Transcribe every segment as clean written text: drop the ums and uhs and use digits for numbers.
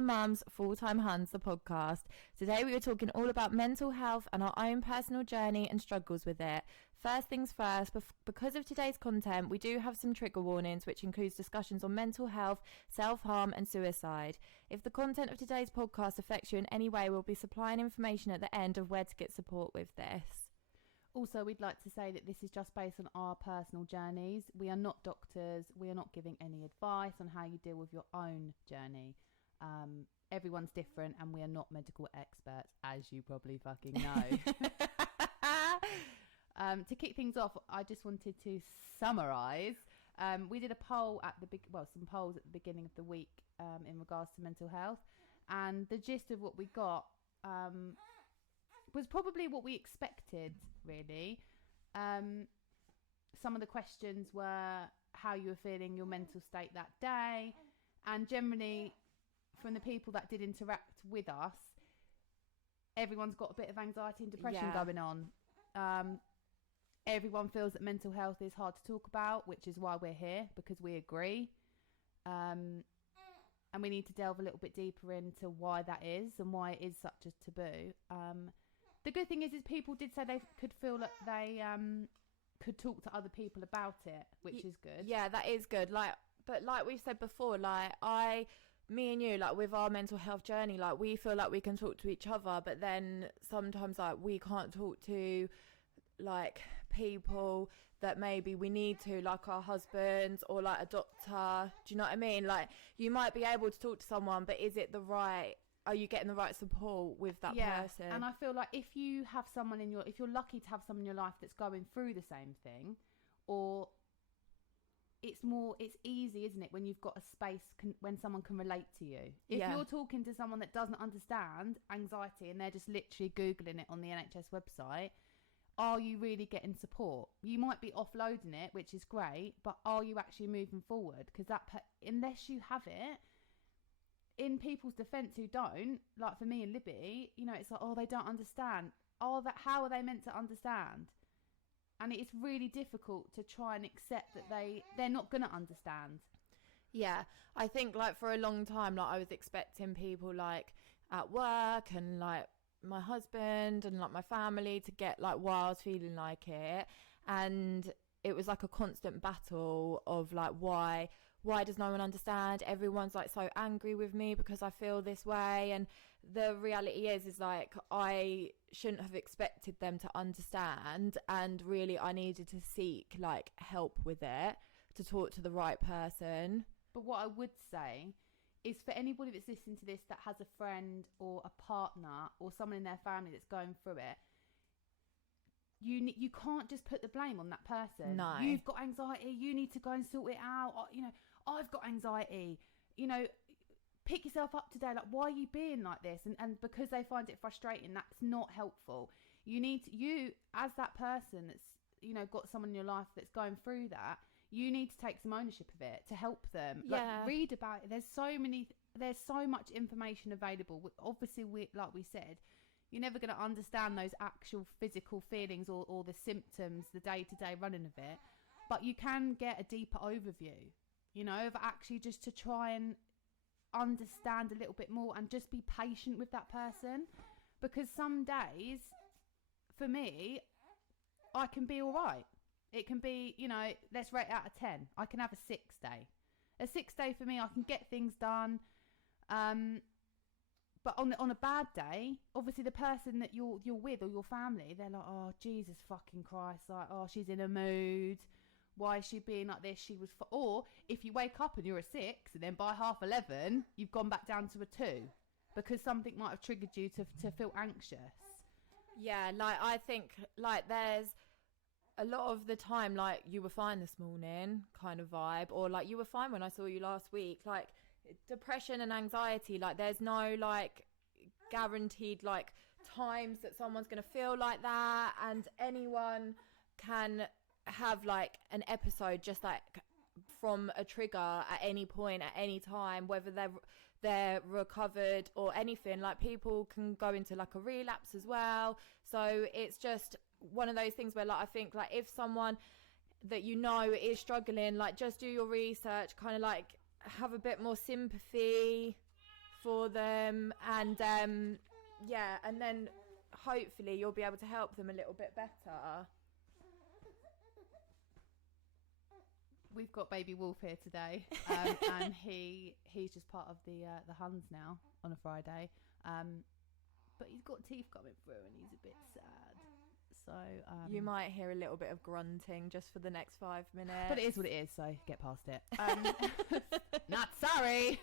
full-time mums, full-time huns, the podcast. Today we were talking all about mental health and our own personal journey and struggles with it. First things first, because of today's content, we do have some trigger warnings, which includes discussions on mental health, self-harm and suicide. If the content of today's podcast affects you in any way, we'll be supplying information at the end of where to get support with this. Also, we'd like to say that this is just based on our personal journeys. We are not doctors. We are not giving any advice on how you deal with your own journey. Everyone's different and we are not medical experts, as you probably fucking know. To kick things off, I just wanted to summarise. We did a poll at some polls at the beginning of the week in regards to mental health. And the gist of what we got was probably what we expected, really. Some of the questions were how you were feeling, your mental state that day, and generally from the people that did interact with us, everyone's got a bit of anxiety and depression going on. Everyone feels that mental health is hard to talk about, which is why we're here, because we agree. And we need to delve a little bit deeper into why that is and why it is such a taboo. The good thing is people did say they could feel that they could talk to other people about it, which is good. Yeah, that is good. But like we've said before, me and you, with our mental health journey, we feel like we can talk to each other, but then sometimes we can't talk to people that maybe we need to, like our husbands or a doctor. Do you know what I mean? You might be able to talk to someone, but is it the right? Are you getting the right support with that person? And I feel like if you have someone if you're lucky to have someone in your life that's going through the same thing, or it's easy, isn't it, when you've got a space when someone can relate to you. If you're talking to someone that doesn't understand anxiety and they're just literally Googling it on the NHS website, are you really getting support? You might be offloading it, which is great, but are you actually moving forward? Because unless you have it, in people's defence who don't, like for me and Libby, it's they don't understand. How are they meant to understand? And it's really difficult to try and accept that they're not going to understand. Yeah, I think for a long time, I was expecting people at work and my husband and my family to get why I was feeling like it, and it was a constant battle of why does no one understand? Everyone's so angry with me because I feel this way. And the reality is I shouldn't have expected them to understand, and really I needed to seek help with it, to talk to the right person. But what I would say is, for anybody that's listening to this that has a friend or a partner or someone in their family that's going through it, you can't just put the blame on that person. No. You've got anxiety, you need to go and sort it out. I've got anxiety. Pick yourself up today. Why are you being like this? And because they find it frustrating, that's not helpful. You as that person that's, got someone in your life that's going through that, you need to take some ownership of it to help them. Read about it. There's so much information available. Obviously, like we said, you're never going to understand those actual physical feelings or the symptoms, the day-to-day running of it. But you can get a deeper overview, of actually just to try and understand a little bit more and just be patient with that person. Because some days, for me, I can be all right. It can be, let's rate out of 10. I can have a 6 day. A 6 day for me, I can get things done. But on a bad day, obviously the person that you're with or your family, they're like, oh, Jesus fucking Christ. She's in a mood. Why is she being like this? Or if you wake up and you're a 6 and then by 11:30, you've gone back down to a 2 because something might have triggered you to feel anxious. Yeah, I think there's a lot of the time, you were fine this morning kind of vibe, or you were fine when I saw you last week. Depression and anxiety, there's no guaranteed times that someone's going to feel like that, and anyone can have an episode just from a trigger at any point at any time, whether they're recovered or anything. People can go into a relapse as well. So it's just one of those things where I think if someone that is struggling, just do your research, kind of have a bit more sympathy for them, and and then hopefully you'll be able to help them a little bit better. We've got baby Wolf here today, and he's just part of the Huns now on a Friday, but he's got teeth coming through and he's a bit sad. So you might hear a little bit of grunting just for the next 5 minutes, but it is what it is. So get past it. Not sorry.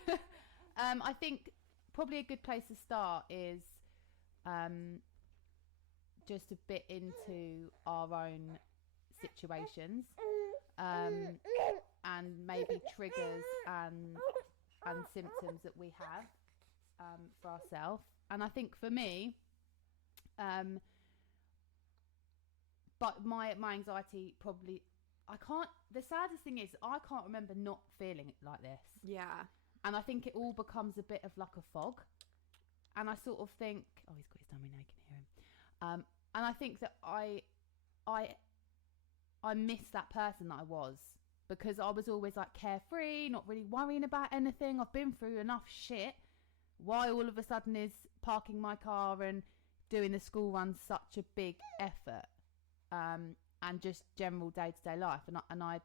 I think probably a good place to start is just a bit into our own situations, and maybe triggers and symptoms that we have for ourselves. And I think for me, but my anxiety probably, the saddest thing is I can't remember not feeling it like this. Yeah. And I think it all becomes a bit of like a fog. And I sort of think, oh, he's got his dummy now, you can hear him. And I think that I miss that person that I was, because I was always like carefree, not really worrying about anything. I've been through enough shit. Why all of a sudden is parking my car and doing the school run such a big effort? And just general day-to-day life, and I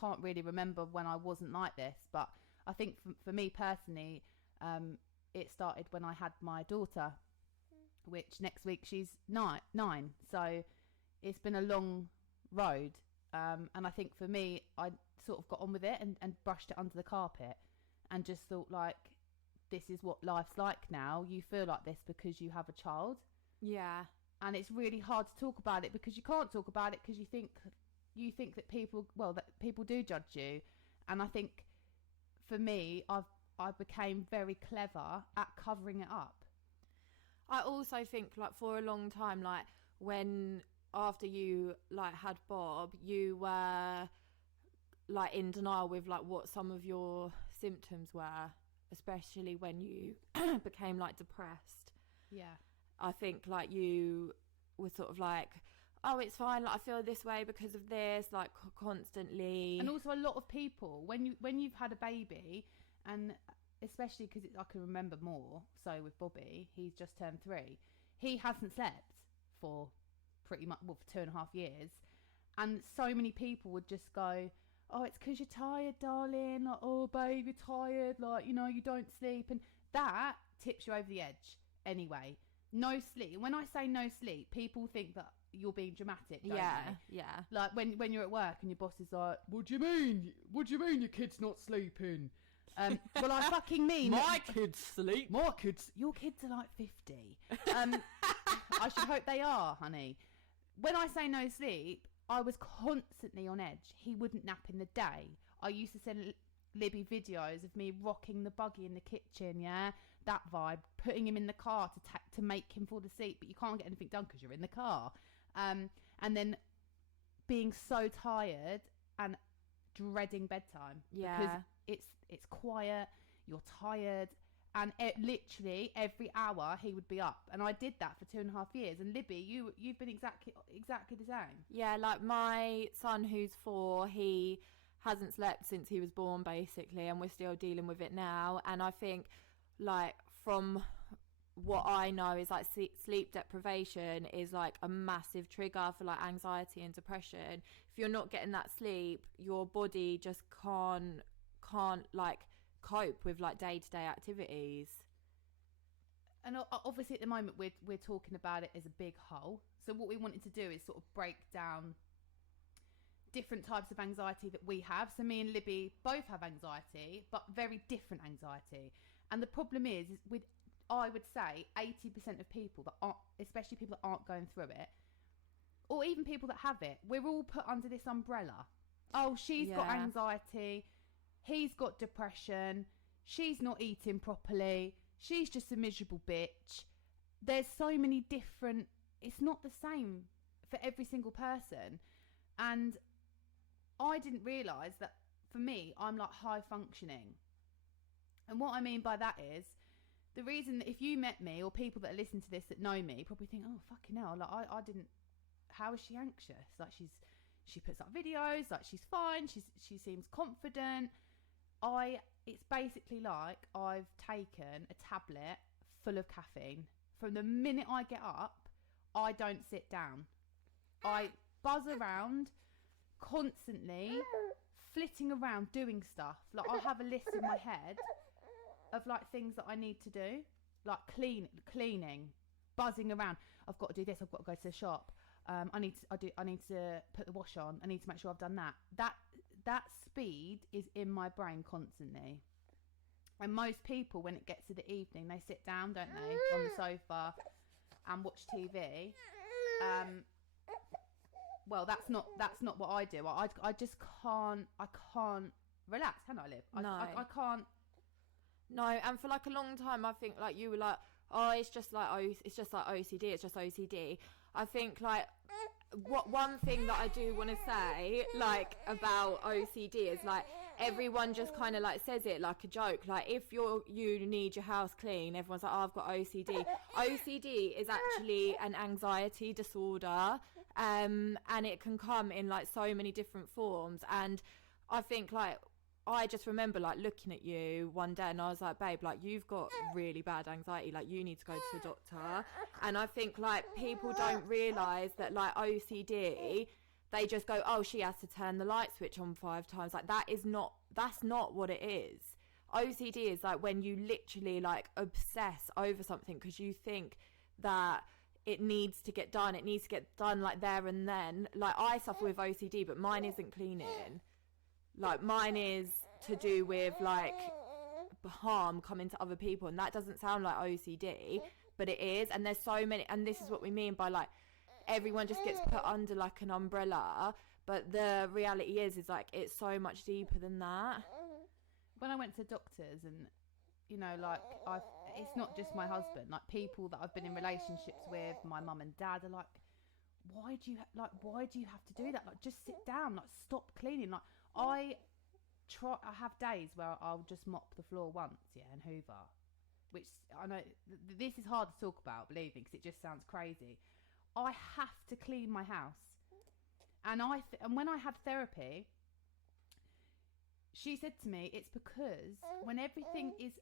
can't really remember when I wasn't like this. But I think for me personally, it started when I had my daughter, which next week she's 9. So it's been a long road, and I think for me, I sort of got on with it and brushed it under the carpet, and just thought, like, this is what life's like now. You feel like this because you have a child. Yeah. And it's really hard to talk about it because you can't talk about it because you think that people do judge you. And I think for me, I became very clever at covering it up. I also think, like, for a long time, like, when after you like had Bob, you were like in denial with like what some of your symptoms were, especially when you became like depressed. Yeah. I think like you were sort of like, oh, it's fine, like I feel this way because of this, like constantly. And also a lot of people, when you've had a baby, and especially because I can remember more, so with Bobby, he's just turned 3, he hasn't slept for pretty much, well, for 2.5 years, and so many people would just go, oh, it's because you're tired, darling, like, oh babe, you're tired, like, you know, you don't sleep, and that tips you over the edge anyway. No sleep. When I say no sleep, people think that you're being dramatic, don't they? Yeah. Like when you're at work and your boss is like, what do you mean? What do you mean your kid's not sleeping? Well, I fucking mean... My kids sleep. My kids... Your kids are like 50. I should hope they are, honey. When I say no sleep, I was constantly on edge. He wouldn't nap in the day. I used to send Libby videos of me rocking the buggy in the kitchen, yeah? That vibe. Putting him in the car to make him fall asleep, but you can't get anything done because you're in the car. And then being so tired and dreading bedtime. Yeah. Because it's quiet, you're tired, and literally every hour he would be up. And I did that for 2.5 years. And Libby, you've been exactly the same. Yeah, like my son who's 4, he hasn't slept since he was born basically, and we're still dealing with it now. And I think like from what I know is like sleep deprivation is like a massive trigger for like anxiety and depression. If you're not getting that sleep, your body just can't like cope with like day-to-day activities. And obviously at the moment we're talking about it as a big whole. So what we wanted to do is sort of break down different types of anxiety that we have. So me and Libby both have anxiety, but very different anxiety. And the problem is with, I would say, 80% of people that aren't, especially people that aren't going through it, or even people that have it, we're all put under this umbrella. Oh, she's got anxiety, he's got depression, she's not eating properly, she's just a miserable bitch. There's so many different, it's not the same for every single person. And I didn't realise that for me, I'm like high functioning. And what I mean by that is, the reason that if you met me, or people that listen to this that know me, probably think, oh, fucking hell, like I didn't, how is she anxious? Like she puts up videos, like she's fine, she seems confident. it's basically like I've taken a tablet full of caffeine. From the minute I get up, I don't sit down. I buzz around constantly, flitting around doing stuff. Like, I have a list in my head of like things that I need to do, like cleaning, buzzing around. I've got to do this. I've got to go to the shop. I need to put the wash on. I need to make sure I've done that. That speed is in my brain constantly. And most people, when it gets to the evening, they sit down, don't they, on the sofa and watch TV. Well, that's not what I do. I just can't relax, can I, Liv? No. I can't. No, and for like a long time, I think like you were like, oh, it's just like OCD. It's just OCD. I think like one thing that I do want to say like about OCD is like everyone just kind of like says it like a joke. Like if you need your house clean, everyone's like, oh, I've got OCD. OCD is actually an anxiety disorder, and it can come in like so many different forms. And I think like I just remember like looking at you one day and I was like, babe, like you've got really bad anxiety, like you need to go to the doctor. And I think like people don't realise that like OCD, they just go, oh, she has to turn the light switch on 5 times. Like that's not what it is. OCD is like when you literally like obsess over something because you think that it needs to get done. It needs to get done like there and then. Like I suffer with OCD, but mine isn't cleaning. Like mine is to do with like harm coming to other people, and that doesn't sound like OCD, but it is. And there's so many, and this is what we mean by like everyone just gets put under like an umbrella, but the reality is like it's so much deeper than that. When I went to doctors, and you know, like it's not just my husband, like people that I've been in relationships with, my mum and dad are like, why do you have to do that? Like just sit down, like stop cleaning. Like I have days where I'll just mop the floor once, and hoover, which I know this is hard to talk about, believe me, because it just sounds crazy. I have to clean my house, and when I had therapy, she said to me, it's because when everything is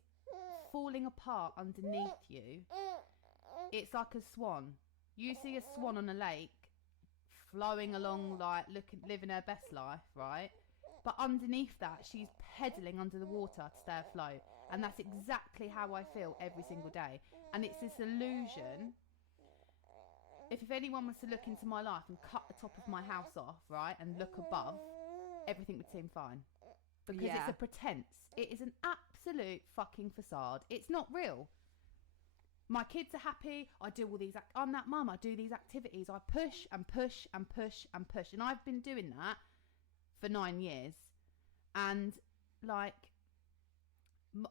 falling apart underneath you, it's like a swan. You see a swan on a lake flowing along, like living her best life, right? But underneath that, she's pedaling under the water to stay afloat. And that's exactly how I feel every single day. And it's this illusion. If anyone was to look into my life and cut the top of my house off, right, and look above, everything would seem fine. Because it's a pretense. It is an absolute fucking facade. It's not real. My kids are happy. I do all these. I'm that mum. I do these activities. I push and push and push and push. And I've been doing that for 9 years. And like,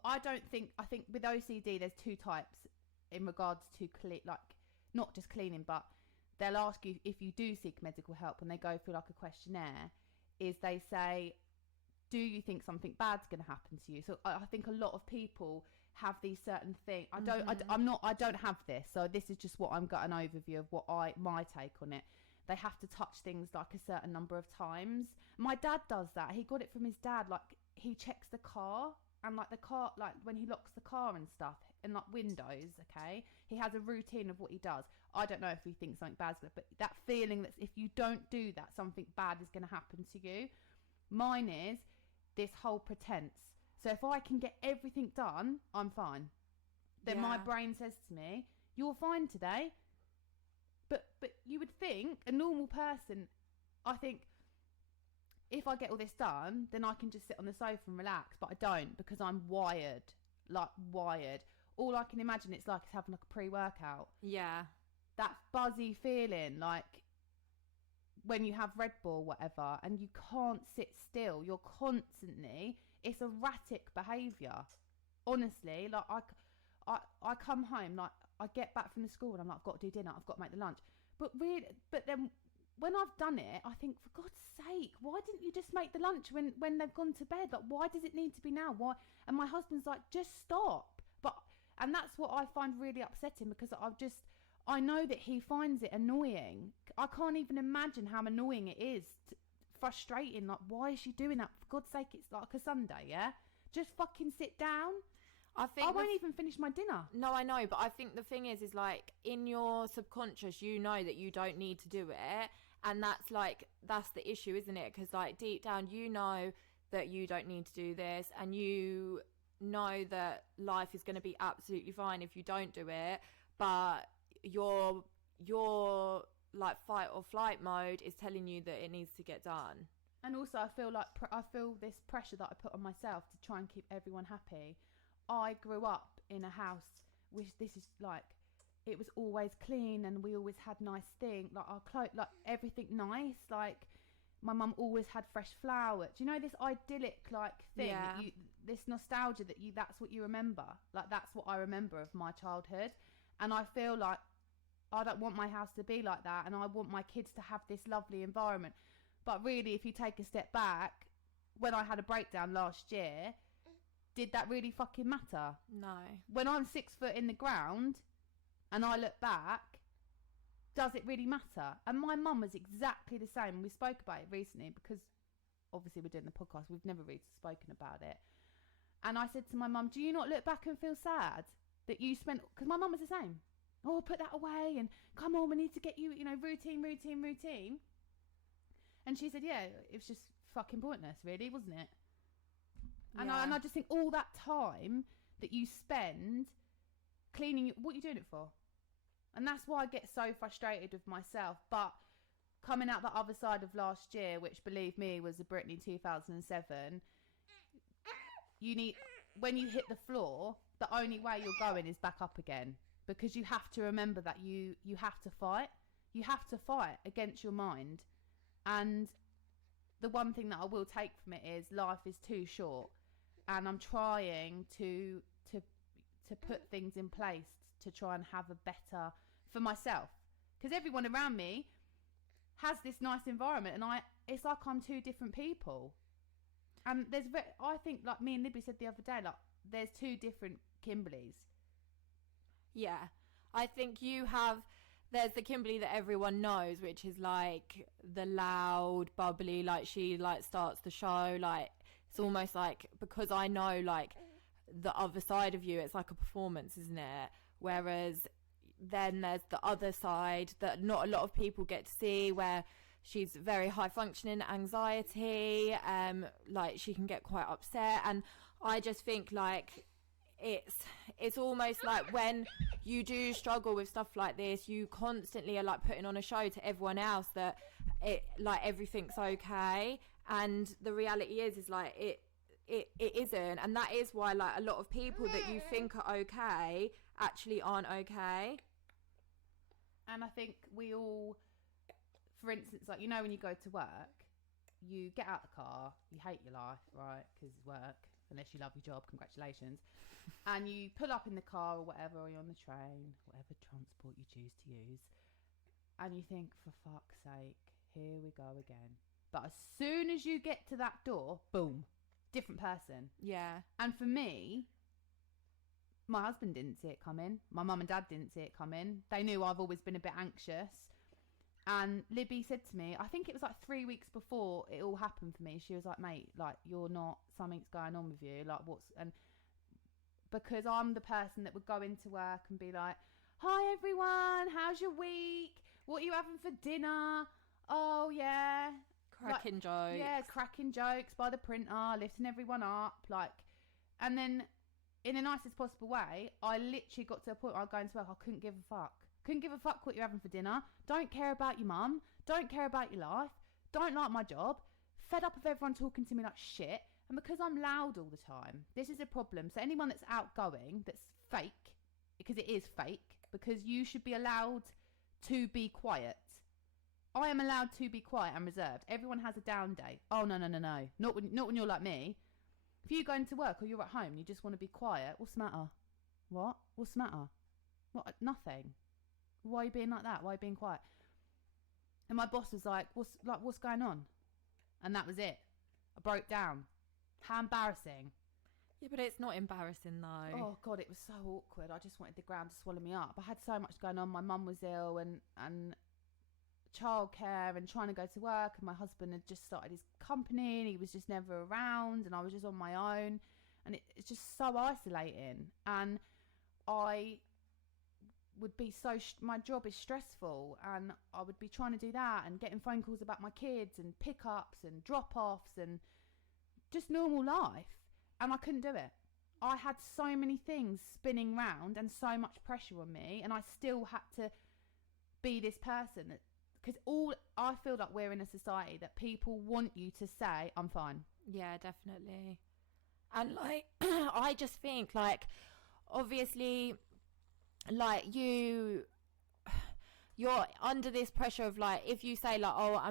I think with OCD, there's 2 types in regards to like not just cleaning, but they'll ask you if you do seek medical help, and they go through like a questionnaire. Is they say, do you think something bad's going to happen to you? So I think a lot of people have these certain things. I don't have this. So this is just what I'm got an overview of my take on it. They have to touch things like a certain number of times. My dad does that. He got it from his dad. Like he checks the car, and like the car, like when he locks the car and stuff, and like windows. Okay, he has a routine of what he does. I don't know if he thinks something bad's going to, but that feeling that if you don't do that, something bad is going to happen to you. Mine is this whole pretense. So if I can get everything done, I'm fine. Then my brain says to me, you're fine today. But you would think a normal person, I think if I get all this done, then I can just sit on the sofa and relax. But I don't, because I'm wired. All I can imagine it's like is having like a pre-workout. Yeah. That fuzzy feeling, like when you have Red Bull, whatever, and you can't sit still. You're constantly, it's erratic behaviour. Honestly, like I come home, like I get back from the school and I'm like, I've got to do dinner, I've got to make the lunch. But then when I've done it, I think, for God's sake, why didn't you just make the lunch when they've gone to bed? Like, why does it need to be now? Why? And my husband's like, just stop. And that's what I find really upsetting, because I know that he finds it annoying. I can't even imagine how annoying it is, frustrating. Like, why is she doing that? For God's sake, it's like a Sunday, yeah? Just fucking sit down. I won't even finish my dinner. No, I know, but I think the thing is like in your subconscious, you know that you don't need to do it, and that's the issue, isn't it? Because like deep down, you know that you don't need to do this, and you know that life is going to be absolutely fine if you don't do it, but your like fight or flight mode is telling you that it needs to get done. And also I feel like I feel this pressure that I put on myself to try and keep everyone happy. I grew up in a house which this is like, it was always clean and we always had nice things, like our clothes, like everything nice, like my mum always had fresh flowers. Do you know this idyllic like thing that you, this nostalgia that you, that's what you remember, like that's what I remember of my childhood. And I feel like I don't want my house to be like that, and I want my kids to have this lovely environment. But really, if you take a step back, when I had a breakdown last year, did that really fucking matter? No. When I'm 6 foot in the ground and I look back, does it really matter? And my mum was exactly the same. We spoke about it recently because obviously we're doing the podcast. We've never really spoken about it. And I said to my mum, do you not look back and feel sad that you spent, because my mum was the same. Oh, put that away and come on, we need to get you, you know, routine. And she said, yeah, it was just fucking pointless, really, wasn't it? And, Yeah. and I just think all that time that you spend cleaning, what are you doing it for? And that's why I get so frustrated with myself. But coming out the other side of last year, which believe me was a Britney 2007, you need, when you hit the floor, the only way you're going is back up again. Because you have to remember that you have to fight. You have to fight against your mind. And the one thing that I will take from it is life is too short. And I'm trying to put things in place to try and have a better, for myself. Because everyone around me has this nice environment. And it's like I'm two different people. And I think, like me and Libby said the other day, like there's two different Kimberleys. Yeah, I think there's the Kimberly that everyone knows, which is like the loud, bubbly, like she like starts the show, like it's almost like, because I know like the other side of you, it's like a performance, isn't it? Whereas then there's the other side that not a lot of people get to see, where she's very high functioning anxiety, like she can get quite upset. And I just think like it's almost like when you do struggle with stuff like this, you constantly are like putting on a show to everyone else that it like everything's okay, and the reality is like it isn't. And that is why like a lot of people that you think are okay actually aren't okay. And I think we all, for instance, like, you know, when you go to work, you get out the car, you hate your life, right, because it's work, unless you love your job, congratulations. And you pull up in the car or whatever, or you're on the train, whatever transport you choose to use, and you think, for fuck's sake, here we go again. But as soon as you get to that door, boom, different person. Yeah. And for me, my husband didn't see it coming. My mum and dad didn't see it coming. They knew I've always been a bit anxious. And Libby said to me, I think it was like 3 weeks before it all happened for me, she was like, mate, like, you're not, something's going on with you, like, what's, and because I'm the person that would go into work and be like, hi everyone, how's your week, what are you having for dinner? Oh yeah, Cracking like, jokes. yeah, cracking jokes by the printer, lifting everyone up, like, and then in the nicest possible way, I literally got to a point where I was going to work, I couldn't give a fuck. Couldn't give a fuck what you're having for dinner. Don't care about your mum. Don't care about your life. Don't like my job. Fed up of everyone talking to me like shit. And because I'm loud all the time, this is a problem. So anyone that's outgoing, that's fake, because it is fake, because you should be allowed to be quiet. I am allowed to be quiet and reserved. Everyone has a down day. Oh, no. Not when you're like me. If you go into work or you're at home and you just want to be quiet, what's the matter? What? What's the matter? What? Nothing. Why are you being like that? Why are you being quiet? And my boss was like, what's going on? And that was it. I broke down. How embarrassing. Yeah, but it's not embarrassing though. Oh God, it was so awkward. I just wanted the ground to swallow me up. I had so much going on. My mum was ill and childcare and trying to go to work, and my husband had just started his company and he was just never around, and I was just on my own. and it's just so isolating. And I would be my job is stressful, and I would be trying to do that and getting phone calls about my kids and pickups and drop-offs and just normal life, and I couldn't do it. I had so many things spinning round and so much pressure on me, and I still had to be this person, because I feel like we're in a society that people want you to say I'm fine. Yeah, definitely. And like I just think, like, obviously, like you're under this pressure of, like, if you say like, oh,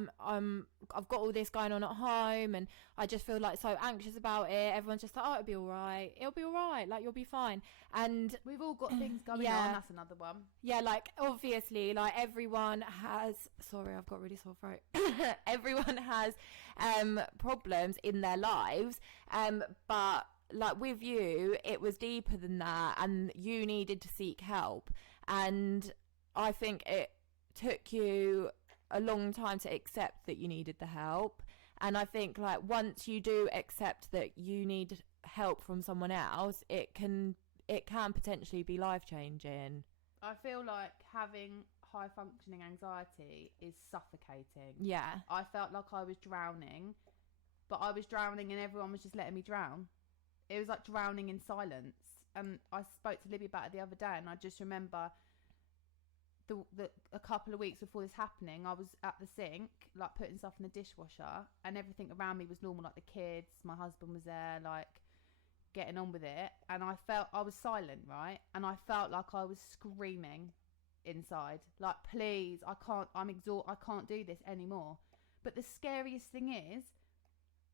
I've got all this going on at home and I just feel like so anxious about it, everyone's just like, oh, it'll be all right, like, you'll be fine. And we've all got things going on. That's another one. Yeah, like, obviously, like, everyone has, sorry, I've got really sore throat. Everyone has problems in their lives, but like with you, it was deeper than that, and you needed to seek help. And I think it took you a long time to accept that you needed the help. And I think, like, once you do accept that you need help from someone else, it can potentially be life-changing. I feel like having high-functioning anxiety is suffocating. Yeah. I felt like I was drowning, but I was drowning and everyone was just letting me drown. It was like drowning in silence. And I spoke to Libby about it the other day, and I just remember a couple of weeks before this happening, I was at the sink, like, putting stuff in the dishwasher, and everything around me was normal, like the kids, my husband was there, like, getting on with it. And I was silent, right? And I felt like I was screaming inside, like, please, I'm exhausted, I can't do this anymore. But the scariest thing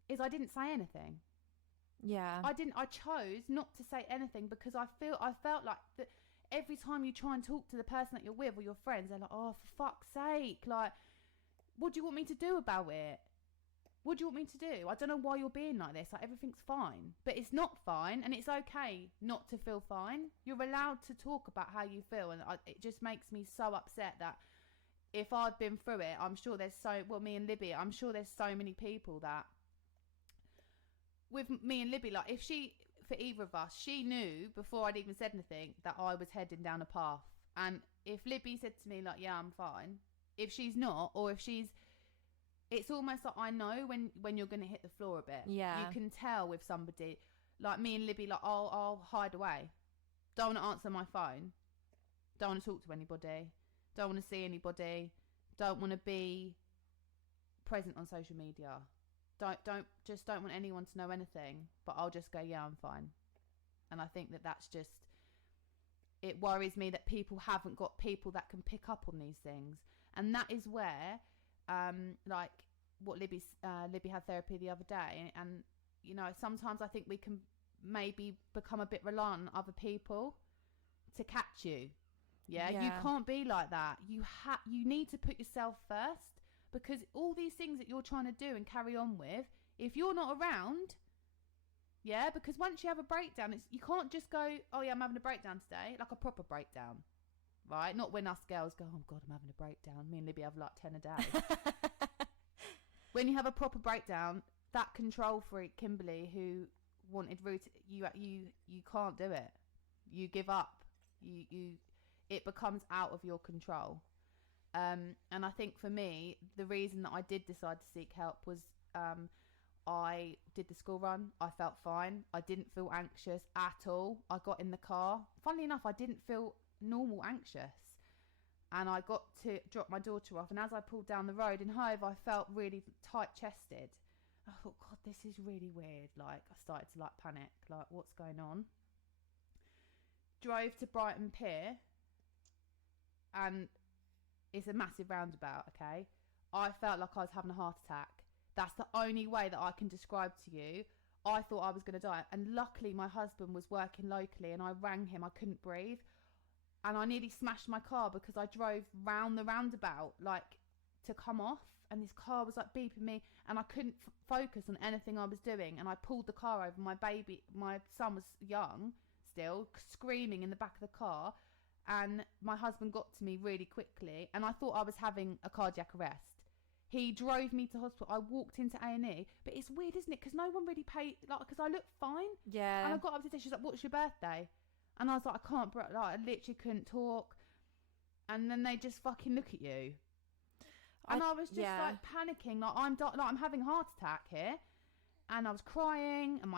is I didn't say anything. Yeah. I chose not to say anything, because I felt like that every time you try and talk to the person that you're with or your friends, they're like, oh, for fuck's sake, like, what do you want me to do about it? What do you want me to do? I don't know why you're being like this. Like, everything's fine. But it's not fine, and it's okay not to feel fine. You're allowed to talk about how you feel, and it just makes me so upset that if I've been through it, I'm sure me and Libby, I'm sure there's so many people that, with me and Libby, like, for either of us, she knew before I'd even said anything that I was heading down a path. And if Libby said to me, like, yeah, I'm fine, if she's not, or if it's almost like I know when you're going to hit the floor a bit. Yeah. You can tell with somebody, like me and Libby, like, I'll hide away. Don't want to answer my phone. Don't want to talk to anybody. Don't want to see anybody. Don't want to be present on social media. Don't want anyone to know anything, but I'll just go, yeah, I'm fine. And I think that's just, it worries me that people haven't got people that can pick up on these things. And that is where, like what Libby had therapy the other day. And, you know, sometimes I think we can maybe become a bit reliant on other people to catch you. Yeah. You can't be like that. You need to put yourself first. Because all these things that you're trying to do and carry on with, if you're not around, because once you have a breakdown, you can't just go, oh yeah, I'm having a breakdown today, like a proper breakdown, right? Not when us girls go, oh God, I'm having a breakdown. Me and Libby have like 10 a day. When you have a proper breakdown, that control freak Kimberley who wanted you can't do it. You give up. It becomes out of your control. And I think for me, the reason that I did decide to seek help was I did the school run. I felt fine. I didn't feel anxious at all. I got in the car. Funnily enough, I didn't feel normal anxious. And I got to drop my daughter off. And as I pulled down the road in Hove, I felt really tight-chested. I thought, God, this is really weird. Like, I started to, like, panic. Like, what's going on? Drove to Brighton Pier. And it's a massive roundabout, okay? I felt like I was having a heart attack. That's the only way that I can describe to you. I thought I was going to die. And luckily, my husband was working locally, and I rang him. I couldn't breathe. And I nearly smashed my car because I drove round the roundabout, like, to come off. And this car was, like, beeping me. And I couldn't focus on anything I was doing. And I pulled the car over. My son was young still, screaming in the back of the car. And my husband got to me really quickly, and I thought I was having a cardiac arrest. He drove me to hospital. I walked into A&E. But it's weird, isn't it? Because no one really paid, like, because I looked fine. Yeah. And I got up to say, she's like, what's your birthday? And I was like, I can't, like, I literally couldn't talk. And then they just fucking look at you. And I was just like panicking, like I'm having a heart attack here. And I was crying, and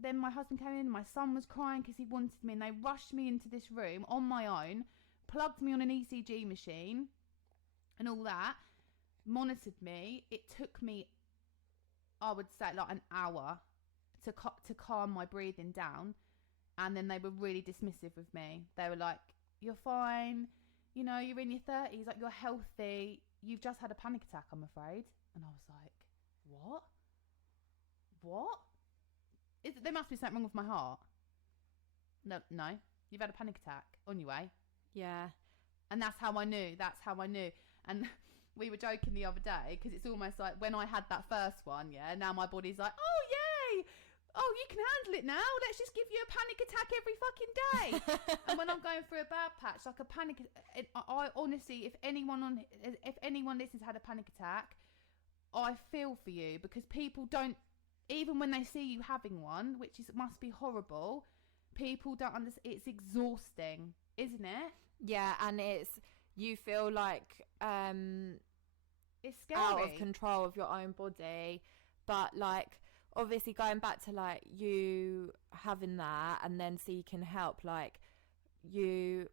then my husband came in, and my son was crying because he wanted me, and they rushed me into this room on my own, plugged me on an ECG machine and all that, monitored me. It took me, I would say, like an hour to calm my breathing down. And then they were really dismissive of me. They were like, you're fine, you know, you're in your 30s, like, you're healthy, you've just had a panic attack, I'm afraid. And I was like, what? There must be something wrong with my heart. No, you've had a panic attack on your way. Yeah. And that's how I knew. And we were joking the other day, because it's almost like when I had that first one, yeah, now my body's like, oh, yay, oh, you can handle it now, let's just give you a panic attack every fucking day. And when I'm going through a bad patch, like a panic, I honestly, if anyone listens had a panic attack, I feel for you, because people don't, even when they see you having one, which must be horrible, people don't understand. It's exhausting, isn't it? Yeah, and you feel like it's scary, out of control of your own body. But like, obviously going back to like you having that and then seeking help, like you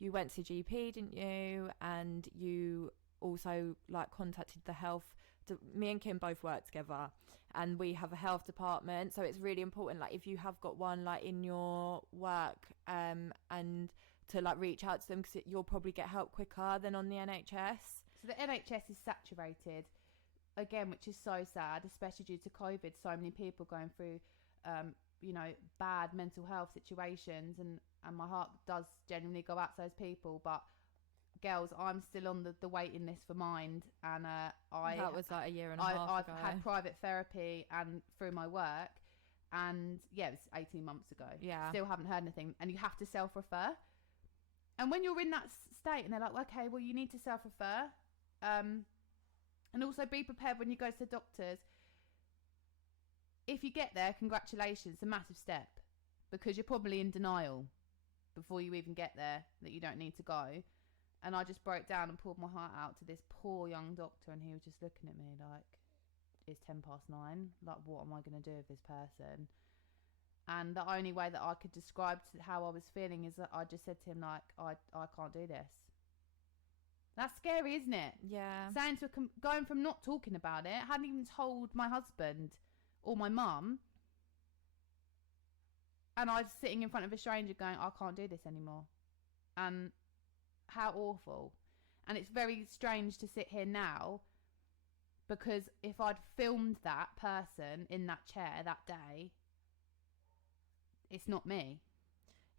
went to GP, didn't you? And you also like contacted the health. Me and Kim both work together, and we have a health department, so it's really important, like, if you have got one like in your work, and to like reach out to them, because you'll probably get help quicker than on the NHS. So the NHS is saturated again, which is so sad, especially due to COVID. So many people going through you know, bad mental health situations, and my heart does genuinely go out to those people. But girls, I'm still on the waiting list for mine, and that was like a year and a half ago. I've had private therapy and through my work, and yeah, it was 18 months ago. Yeah, still haven't heard anything, and you have to self-refer. And when you're in that state, and they're like, okay, well, you need to self-refer, and also be prepared when you go to the doctors. If you get there, congratulations, a massive step, because you're probably in denial before you even get there that you don't need to go. And I just broke down and pulled my heart out to this poor young doctor, and he was just looking at me like, it's 9:10. Like, what am I going to do with this person? And the only way that I could describe how I was feeling is that I just said to him, like, I can't do this. That's scary, isn't it? Yeah. Saying going from not talking about it, hadn't even told my husband or my mum, and I was sitting in front of a stranger going, I can't do this anymore. And how awful. And it's very strange to sit here now, because if I'd filmed that person in that chair that day, it's not me.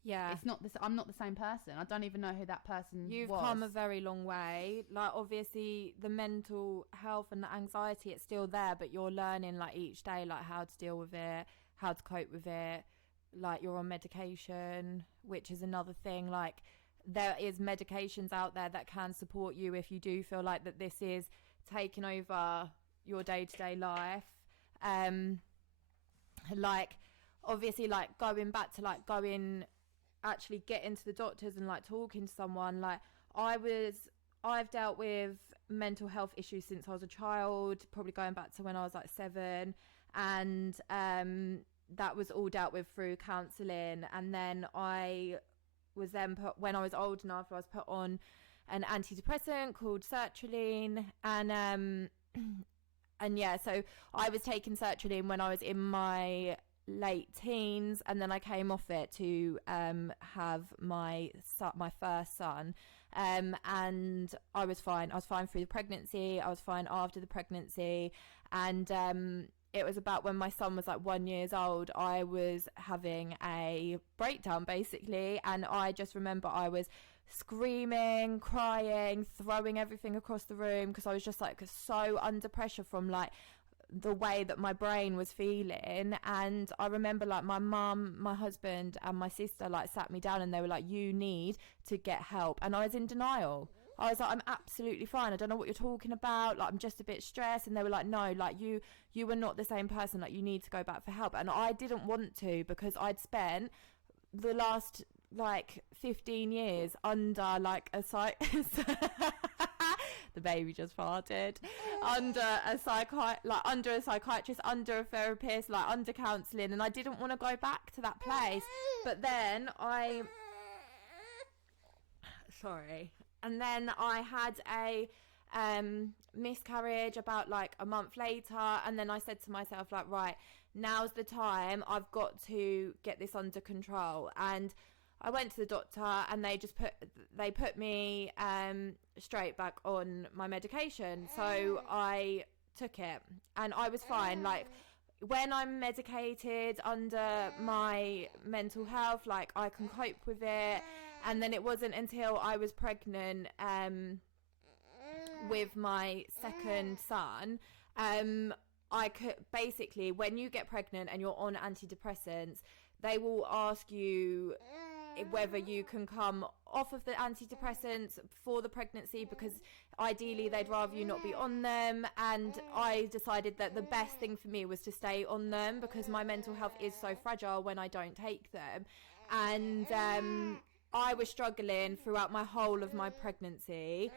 Yeah, it's not this. I'm not the same person. I don't even know who that person was. You've come a very long way. Like, obviously the mental health and the anxiety, it's still there, but you're learning like each day, like how to deal with it, how to cope with it. Like, you're on medication, which is another thing. Like, there is medications out there that can support you if you do feel like that this is taking over your day-to-day life. Like, obviously, like, going back to like actually getting to the doctors and like talking to someone. Like, I've dealt with mental health issues since I was a child, probably going back to when I was like 7, and that was all dealt with through counselling. And then I was then when I was old enough, I was put on an antidepressant called sertraline, and yeah, so I was taking sertraline when I was in my late teens, and then I came off it to have my first son, and I was fine through the pregnancy, I was fine after the pregnancy, and it was about when my son was like 1 year old, I was having a breakdown basically, and I just remember I was screaming, crying, throwing everything across the room, because I was just like so under pressure from like the way that my brain was feeling. And I remember like my mum, my husband and my sister like sat me down, and they were like, you need to get help. And I was in denial. I was like, I'm absolutely fine. I don't know what you're talking about. Like, I'm just a bit stressed. And they were like, no, like you were not the same person. Like, you need to go back for help. And I didn't want to, because I'd spent the last like 15 years under like a the baby just farted. Under a psychiatrist, under a therapist, like under counselling, and I didn't want to go back to that place. But then and then I had a miscarriage about like a month later, and then I said to myself, like, right, now's the time. I've got to get this under control. And I went to the doctor, and they put me straight back on my medication. So I took it, and I was fine. Like, when I'm medicated under my mental health, like, I can cope with it. And then it wasn't until I was pregnant with my second son, I could basically, when you get pregnant and you're on antidepressants, they will ask you whether you can come off of the antidepressants for the pregnancy, because ideally they'd rather you not be on them. And I decided that the best thing for me was to stay on them, because my mental health is so fragile when I don't take them. And I was struggling throughout my whole of my pregnancy.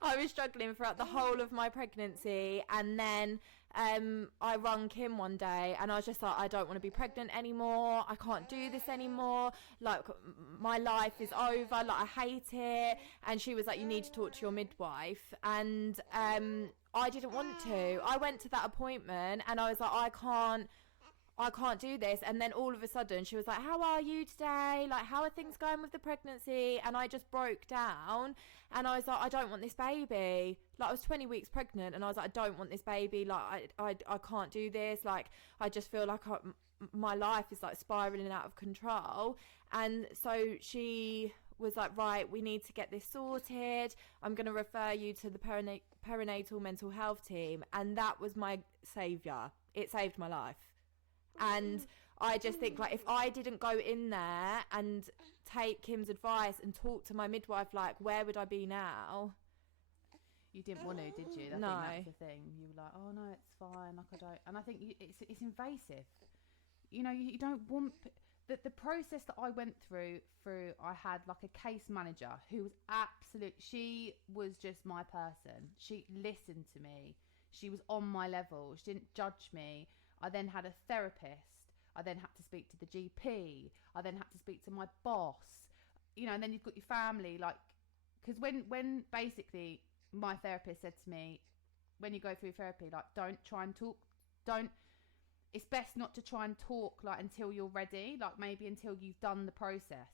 I was struggling throughout the whole of my pregnancy, and then I rung Kim one day, and I was just like, I don't want to be pregnant anymore. I can't do this anymore. Like, my life is over. Like, I hate it. And she was like, you need to talk to your midwife. And I didn't want to. I went to that appointment, and I was like, I can't do this. And then all of a sudden she was like, how are you today? Like, how are things going with the pregnancy? And I just broke down, and I was like, I don't want this baby. Like, I was 20 weeks pregnant, and I was like, I don't want this baby. Like, I can't do this. Like, I just feel like my life is like spiraling out of control. And so she was like, right, we need to get this sorted. I'm going to refer you to the perinatal mental health team. And that was my saviour. It saved my life. And I just think, like, if I didn't go in there and take Kim's advice and talk to my midwife, like, where would I be now? You didn't want to, did you? No. I think that's the thing. You were like, oh no, it's fine. Like, I don't. And I think it's invasive. You know, you don't want the process that I went through. I had like a case manager who was she was just my person. She listened to me. She was on my level. She didn't judge me. I then had a therapist. I then had to speak to the GP. I then had to speak to my boss. You know, and then you've got your family. Like, because when basically my therapist said to me, when you go through therapy, like, don't try and talk. It's best not to try and talk, like, until you're ready. Like, maybe until you've done the process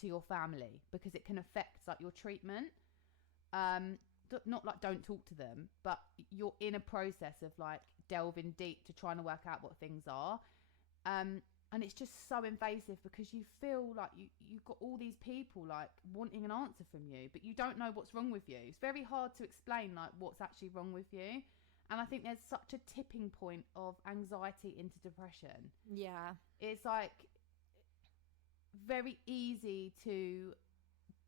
to your family, because it can affect, like, your treatment. Not like don't talk to them, but you're in a process of, like, delving deep to trying to work out what things are, and it's just so invasive, because you feel like you've got all these people, like, wanting an answer from you, but you don't know what's wrong with you. It's very hard to explain, like, what's actually wrong with you. And I think there's such a tipping point of anxiety into depression. Yeah, it's like very easy to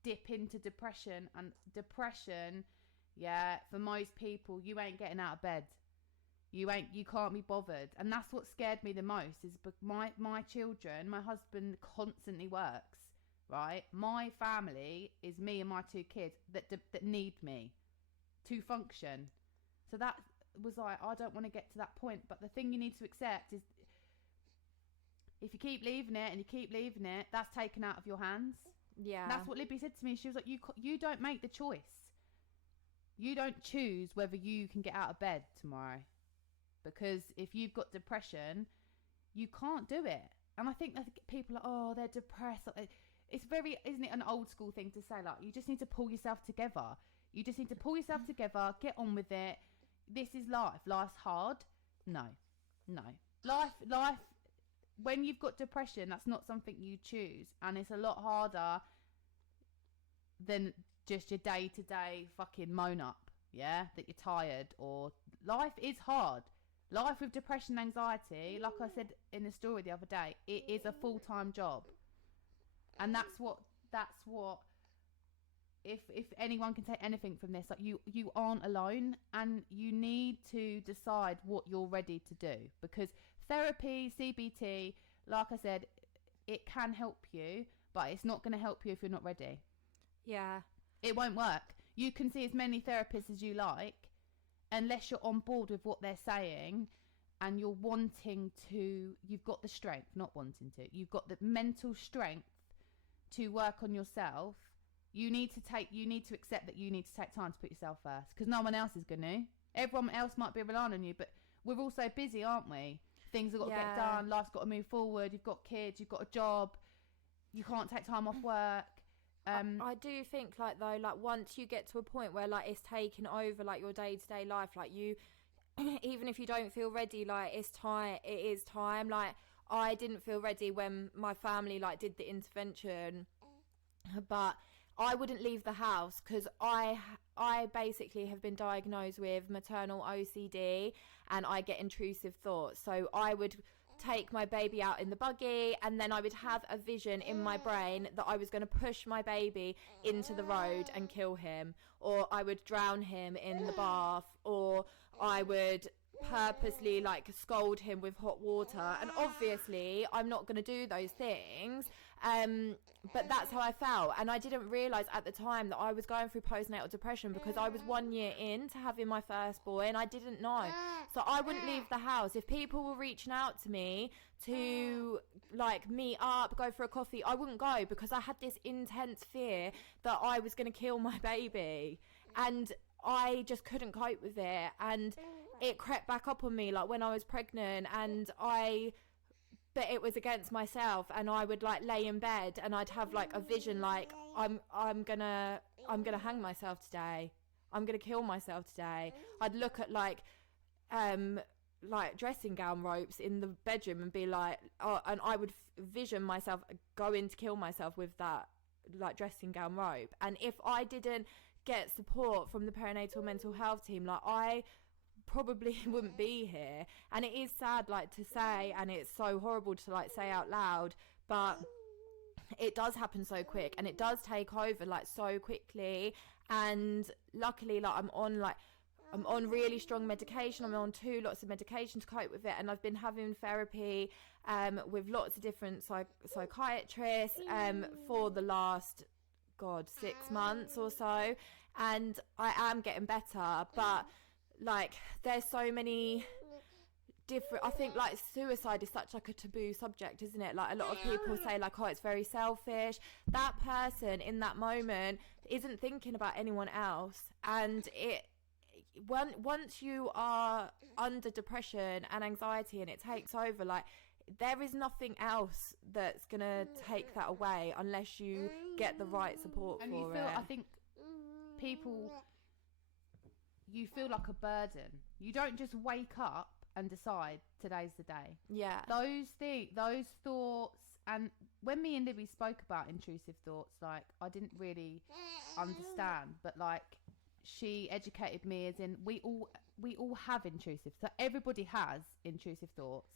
dip into depression, and depression, yeah, for most people, you ain't getting out of bed. You can't be bothered. And that's what scared me the most, is my children, my husband constantly works, right? My family is me and my two kids that need me to function. So that was like, I don't want to get to that point. But the thing you need to accept is, if you keep leaving it and you keep leaving it, that's taken out of your hands. Yeah. And that's what Libby said to me. She was like, you don't make the choice. You don't choose whether you can get out of bed tomorrow. Because if you've got depression, you can't do it. And I think people are, oh, they're depressed. It's very, isn't it, an old school thing to say, like, you just need to pull yourself together. You just need to pull yourself together, get on with it. This is life. Life's hard. No. Life, when you've got depression, that's not something you choose. And it's a lot harder than just your day-to-day fucking moan up, yeah, that you're tired. Or life is hard. Life with depression and anxiety, like I said in the story the other day, it is a full-time job. And that's what if anyone can take anything from this, like you aren't alone, and you need to decide what you're ready to do, because therapy, CBT, like I said, it can help you, but it's not going to help you if you're not ready. Yeah. It won't work. You can see as many therapists as you like, unless you're on board with what they're saying and you've got the strength, not wanting to, you've got the mental strength to work on yourself. You need to accept that you need to take time to put yourself first, because no one else is going to. Everyone else might be relying on you, but we're all so busy, aren't we? Things have got to get done. Life's got to move forward. You've got kids. You've got a job. You can't take time off work. I do think, like, though, like, once you get to a point where, like, it's taken over, like, your day-to-day life, like, you, even if you don't feel ready, like, it is time. Like, I didn't feel ready when my family, like, did the intervention, but I wouldn't leave the house because I basically have been diagnosed with maternal OCD, and I get intrusive thoughts. So I would take my baby out in the buggy, and then I would have a vision in my brain that I was going to push my baby into the road and kill him, or I would drown him in the bath, or I would purposely, like, scold him with hot water. And obviously I'm not going to do those things, but that's how I felt. And I didn't realise at the time that I was going through postnatal depression, because I was 1 year in to having my first boy and I didn't know. So I wouldn't leave the house. If people were reaching out to me to, like, meet up, go for a coffee, I wouldn't go, because I had this intense fear that I was going to kill my baby, and I just couldn't cope with it. And it crept back up on me, like, when I was pregnant, but it was against myself, and I would, like, lay in bed and I'd have, like, a vision, like, I'm gonna hang myself today. I'm gonna kill myself today. I'd look at, like dressing gown ropes in the bedroom and be like, oh, and I would vision myself going to kill myself with that, like, dressing gown rope. And if I didn't get support from the perinatal mental health team, like, I probably wouldn't be here. And it is sad, like, to say, and it's so horrible to, like, say out loud, but it does happen so quick, and it does take over, like, so quickly. And luckily, like, I'm on really strong medication. I'm on lots of medication to cope with it, and I've been having therapy with lots of different psychiatrists for the last 6 months or so, and I am getting better. But, like, there's so many different, I think, like, suicide is such, like, a taboo subject, isn't it? Like, a lot of people say, like, oh, it's very selfish. That person in that moment isn't thinking about anyone else, and once you are under depression and anxiety and it takes over, like, there is nothing else that's gonna take that away unless you get the right support and for you feel it. I think you feel like a burden. You don't just wake up and decide today's the day. Yeah. Those thoughts, and when me and Libby spoke about intrusive thoughts, like, I didn't really understand, but, like, she educated me, as in we all have intrusive. So everybody has intrusive thoughts.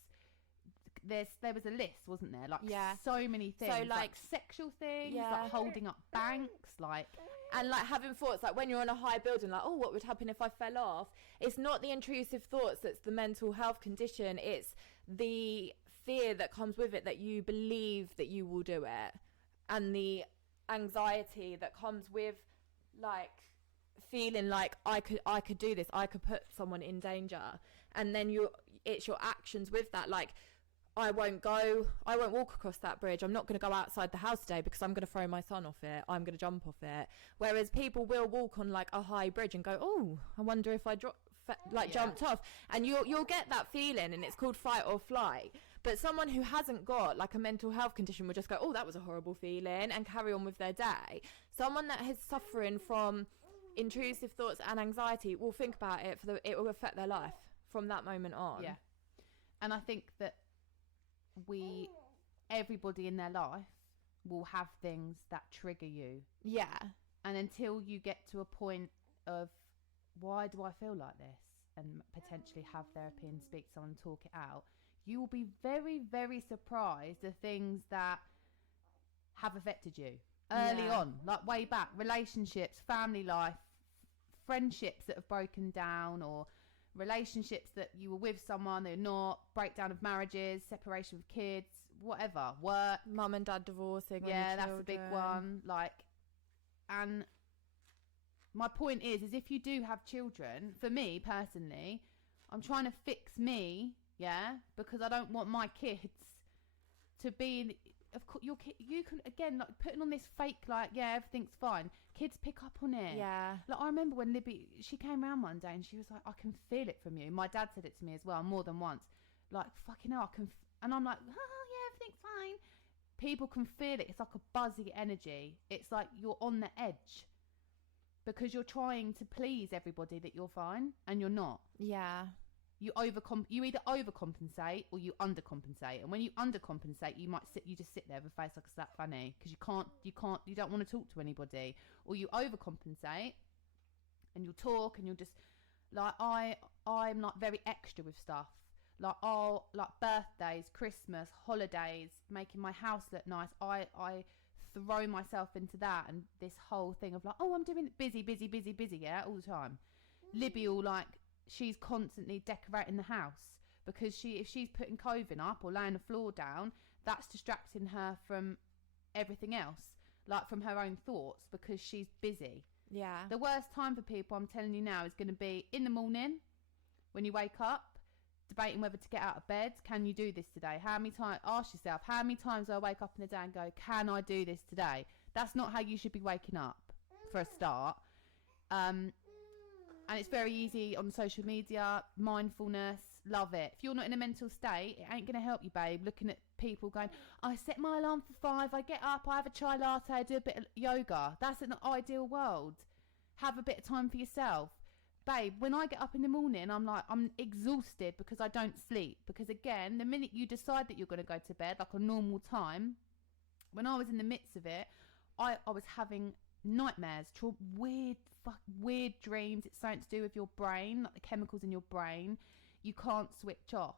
There was a list, wasn't there? Like, so many things. So, like sexual things, like holding up banks, like. And, like, having thoughts, like, when you're on a high building, like, oh, what would happen if I fell off? It's not the intrusive thoughts that's the mental health condition. It's the fear that comes with it, that you believe that you will do it. And the anxiety that comes with, like, feeling like I could do this. I could put someone in danger. And then it's your actions with that. Like, I won't walk across that bridge. I'm not going to go outside the house today because I'm going to throw my son off it. I'm going to jump off it. Whereas people will walk on, like, a high bridge and go, oh, I wonder if I jumped off. And you'll get that feeling, and it's called fight or flight. But someone who hasn't got, like, a mental health condition will just go, oh, that was a horrible feeling, and carry on with their day. Someone that is suffering from intrusive thoughts and anxiety will think about it, it will affect their life from that moment on. Yeah. And I think that everybody in their life will have things that trigger you. Yeah. And until you get to a point of, why do I feel like this? And potentially have therapy and speak to someone and talk it out, you will be very, very surprised the things that have affected you. early on, like way back. Relationships, family life, friendships that have broken down, or relationships that you were with someone, they're not, breakdown of marriages, separation with kids, whatever, work. Mum and dad divorcing. Yeah, that's a big one. Like, and my point is if you do have children, for me personally, I'm trying to fix me, because I don't want my kids to be, of course, you can, again, like, putting on this fake, like, everything's fine. Kids pick up on it. Yeah. Like, I remember when Libby, she came around one day and she was like, I can feel it from you. My dad said it to me as well, more than once. Like, fucking hell, and I'm like, everything's fine. People can feel it. It's like a buzzy energy. It's like you're on the edge because you're trying to please everybody that you're fine, and you're not. Yeah. You either overcompensate or you undercompensate. And when you undercompensate, you just sit there with a face like a slap fanny because you don't want to talk to anybody. Or you overcompensate and you'll talk and you'll just, like, I'm like very extra with stuff. Like, like birthdays, Christmas, holidays, making my house look nice. I throw myself into that, and this whole thing of like, I'm doing busy, all the time. Libby will, like, she's constantly decorating the house because if she's putting coving up or laying the floor down, that's distracting her from everything else, like from her own thoughts, because she's busy. Yeah. The worst time for people, I'm telling you now, is going to be in the morning when you wake up, debating whether to get out of bed. Can you do this today? Ask yourself, how many times do I wake up in the day and go, can I do this today? That's not how you should be waking up, for a start. And it's very easy on social media, mindfulness, love it. If you're not in a mental state, it ain't going to help you, babe. Looking at people going, I set my alarm for 5, I get up, I have a chai latte, I do a bit of yoga. That's an ideal world. Have a bit of time for yourself. Babe, when I get up in the morning, I'm exhausted because I don't sleep. Because again, the minute you decide that you're going to go to bed, like a normal time, when I was in the midst of it, I was having nightmares, weird dreams. It's something to do with your brain, like the chemicals in your brain. You can't switch off.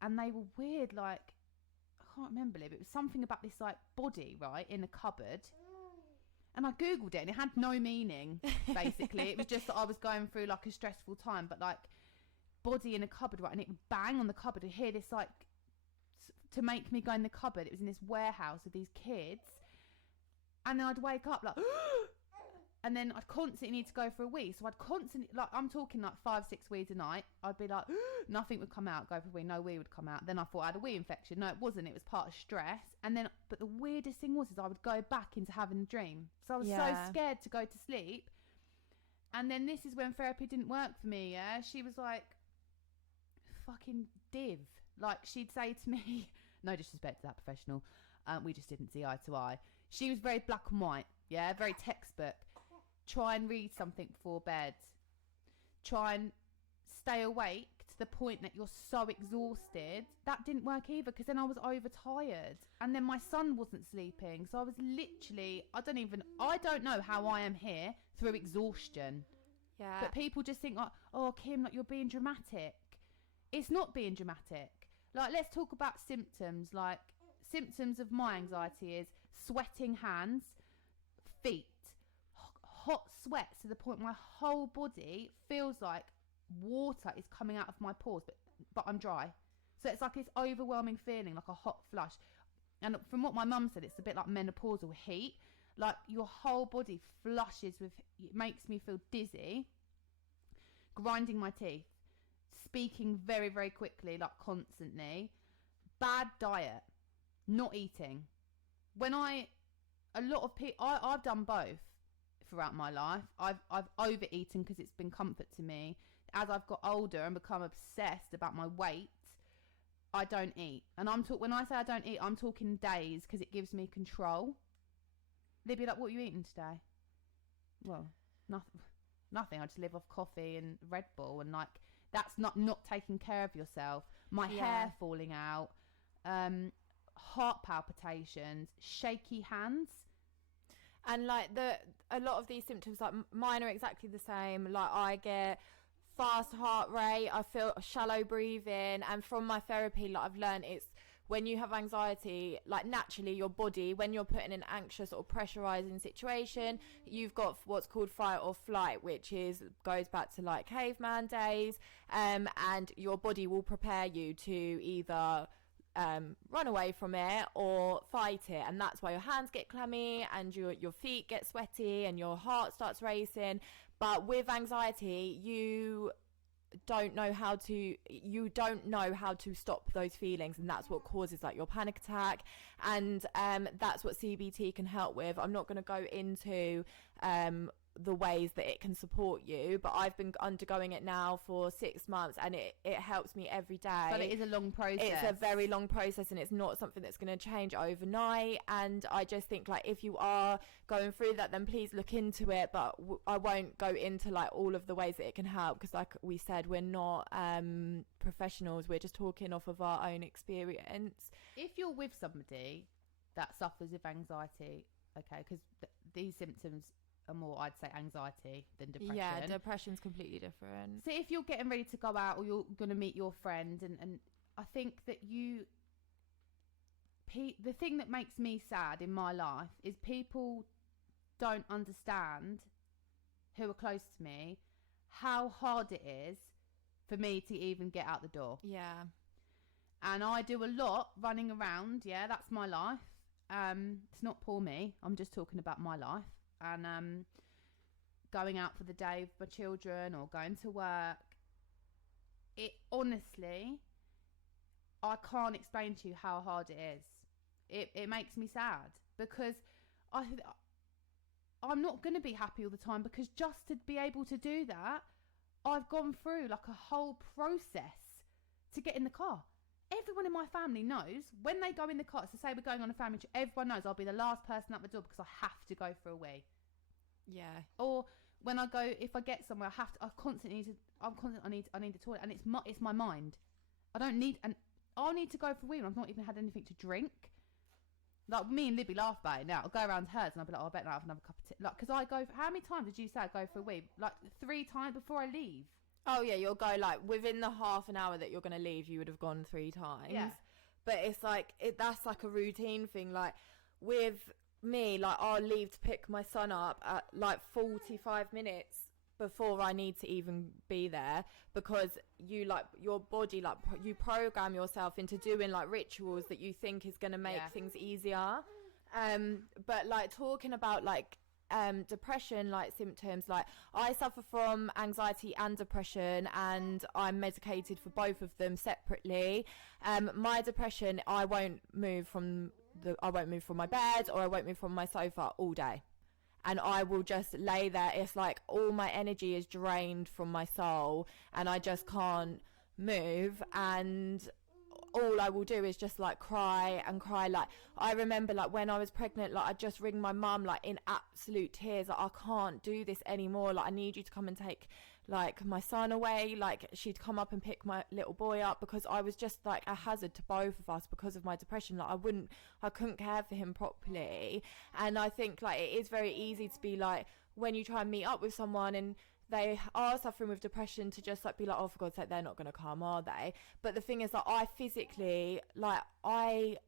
And they were weird, like, I can't remember, Liv. It was something about this, like, body, right, in a cupboard. And I Googled it and it had no meaning, basically. It was just that I was going through, like, a stressful time. But, like, body in a cupboard, right? And it would bang on the cupboard and hear this, like, to make me go in the cupboard. It was in this warehouse with these kids. And then I'd wake up, like, and then I'd constantly need to go for a wee. So I'd constantly, like, I'm talking like 5-6 wees a night. I'd be like, nothing would come out, go for a wee, no wee would come out. Then I thought I had a wee infection. No, it wasn't. It was part of stress. And then, but the weirdest thing was, is I would go back into having the dream. So I was so scared to go to sleep. And then this is when therapy didn't work for me, yeah? She was like, fucking div. Like, she'd say to me, no disrespect to that professional, we just didn't see eye to eye. She was very black and white, yeah, very textbook. Try and read something before bed. Try and stay awake to the point that you're so exhausted. That didn't work either, because then I was overtired. And then my son wasn't sleeping. So I was literally, I don't know how I am here through exhaustion. Yeah. But people just think, like, oh, Kim, like, you're being dramatic. It's not being dramatic. Like, let's talk about symptoms. Like, symptoms of my anxiety is sweating hands, feet, hot sweats to the point my whole body feels like water is coming out of my pores, but I'm dry. So it's like this overwhelming feeling, like a hot flush. And from what my mum said, it's a bit like menopausal heat. Like, your whole body flushes with, it makes me feel dizzy, grinding my teeth, speaking very, very quickly, like constantly, bad diet, not eating. I've done both throughout my life. I've overeaten because it's been comfort to me. As I've got older and become obsessed about my weight, I don't eat. And when I say I don't eat, I'm talking days, because it gives me control. Libby, like, what are you eating today? Well, nothing. I just live off coffee and Red Bull, and like, that's not taking care of yourself. My hair falling out, heart palpitations, shaky hands. And like a lot of these symptoms, like mine are exactly the same. Like, I get fast heart rate, I feel shallow breathing, and from my therapy, like, I've learned it's when you have anxiety, like naturally your body, when you're put in an anxious or pressurizing situation, you've got what's called fight or flight, which goes back to like caveman days, and your body will prepare you to either run away from it or fight it, and that's why your hands get clammy and your feet get sweaty and your heart starts racing. But with anxiety, you don't know how to stop those feelings, and that's what causes like your panic attack, and that's what CBT can help with. I'm not going to go into the ways that it can support you, but I've been undergoing it now for 6 months, and it helps me every day. But it is a long process. It's a very long process, and it's not something that's going to change overnight. And I just think like if you are going through that, then please look into it. But I won't go into like all of the ways that it can help, because like we said, we're not professionals. We're just talking off of our own experience. If you're with somebody that suffers with anxiety, okay, because these symptoms are more, I'd say, anxiety than depression. Yeah, depression's completely different. So if you're getting ready to go out, or you're going to meet your friend, and I think that the thing that makes me sad in my life is people don't understand, who are close to me, how hard it is for me to even get out the door. Yeah. And I do a lot running around. Yeah, that's my life. It's not poor me. I'm just talking about my life. And going out for the day with my children or going to work. It honestly, I can't explain to you how hard it is. It makes me sad, because I'm not going to be happy all the time, because just to be able to do that, I've gone through like a whole process to get in the car. Everyone in my family knows when they go in the car, so say we're going on a family trip, everyone knows I'll be the last person out the door, because I have to go for a wee. Yeah. Or when I go, if I get somewhere, I need the toilet, and it's my mind. I'll need to go for a wee, and I've not even had anything to drink. Like, me and Libby laugh about it now. I'll go around to hers and I'll be like, oh, I better not have another cup of tea. Like, because I go, how many times did you say I go for a wee? Like 3 times before I leave. Oh yeah, you'll go like within the half an hour that you're going to leave, you would have gone 3 times. Yeah. But it's like, that's like a routine thing. Like with me, like I'll leave to pick my son up at like 45 minutes before I need to even be there, because you like your body, like you program yourself into doing like rituals that you think is going to make things easier. But like talking about like depression, like symptoms, like I suffer from anxiety and depression, and I'm medicated for both of them separately. My depression, I won't move from my bed, or I won't move from my sofa all day, and I will just lay there. It's like all my energy is drained from my soul, and I just can't move, and all I will do is just like cry and cry. Like I remember like when I was pregnant, like I'd just ring my mum like in absolute tears, like I can't do this anymore, like I need you to come and take like my son away. Like she'd come up and pick my little boy up, because I was just like a hazard to both of us because of my depression. Like I couldn't care for him properly. And I think like it is very easy to be like, when you try and meet up with someone and they are suffering with depression, to just like be like, oh, for God's sake, they're not going to come, are they? But the thing is that I physically, like I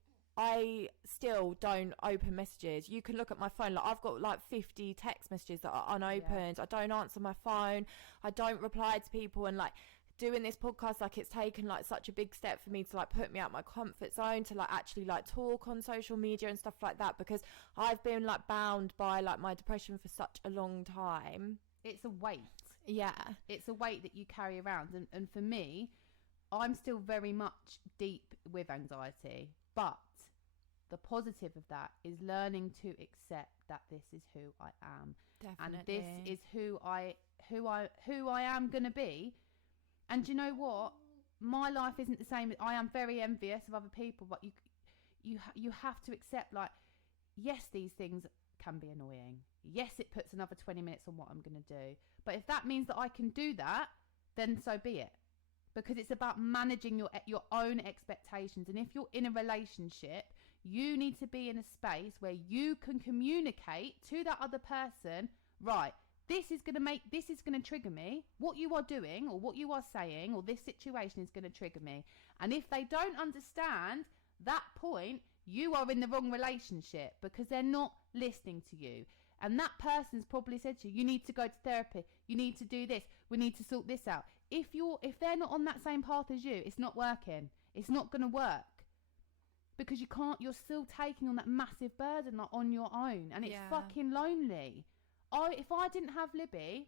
still don't open messages. You can look at my phone, like I've got like 50 text messages that are unopened. I don't answer my phone. I don't reply to people. And like doing this podcast, like it's taken like such a big step for me to like put me out my comfort zone, to like actually like talk on social media and stuff like that, because I've been like bound by like my depression for such a long time. It's a weight. Yeah. It's a weight that you carry around. And for me, I'm still very much deep with anxiety. But the positive of that is learning to accept that this is who I am. Definitely. And this is who I am going to be. And do you know what? My life isn't the same. I am very envious of other people, but you have to accept, like, yes, these things can be annoying. Yes, it puts another 20 minutes on what I'm going to do. But if that means that I can do that, then so be it. Because it's about managing your own expectations. And if you're in a relationship, you need to be in a space where you can communicate to that other person, right, this is going to trigger me. What you are doing or what you are saying or this situation is going to trigger me. And if they don't understand, that point, you are in the wrong relationship because they're not listening to you. And that person's probably said to you, you need to go to therapy. You need to do this. We need to sort this out. If they're not on that same path as you, it's not working. It's not going to work. Because you're still taking on that massive burden like, on your own. And it's fucking lonely. If I didn't have Libby,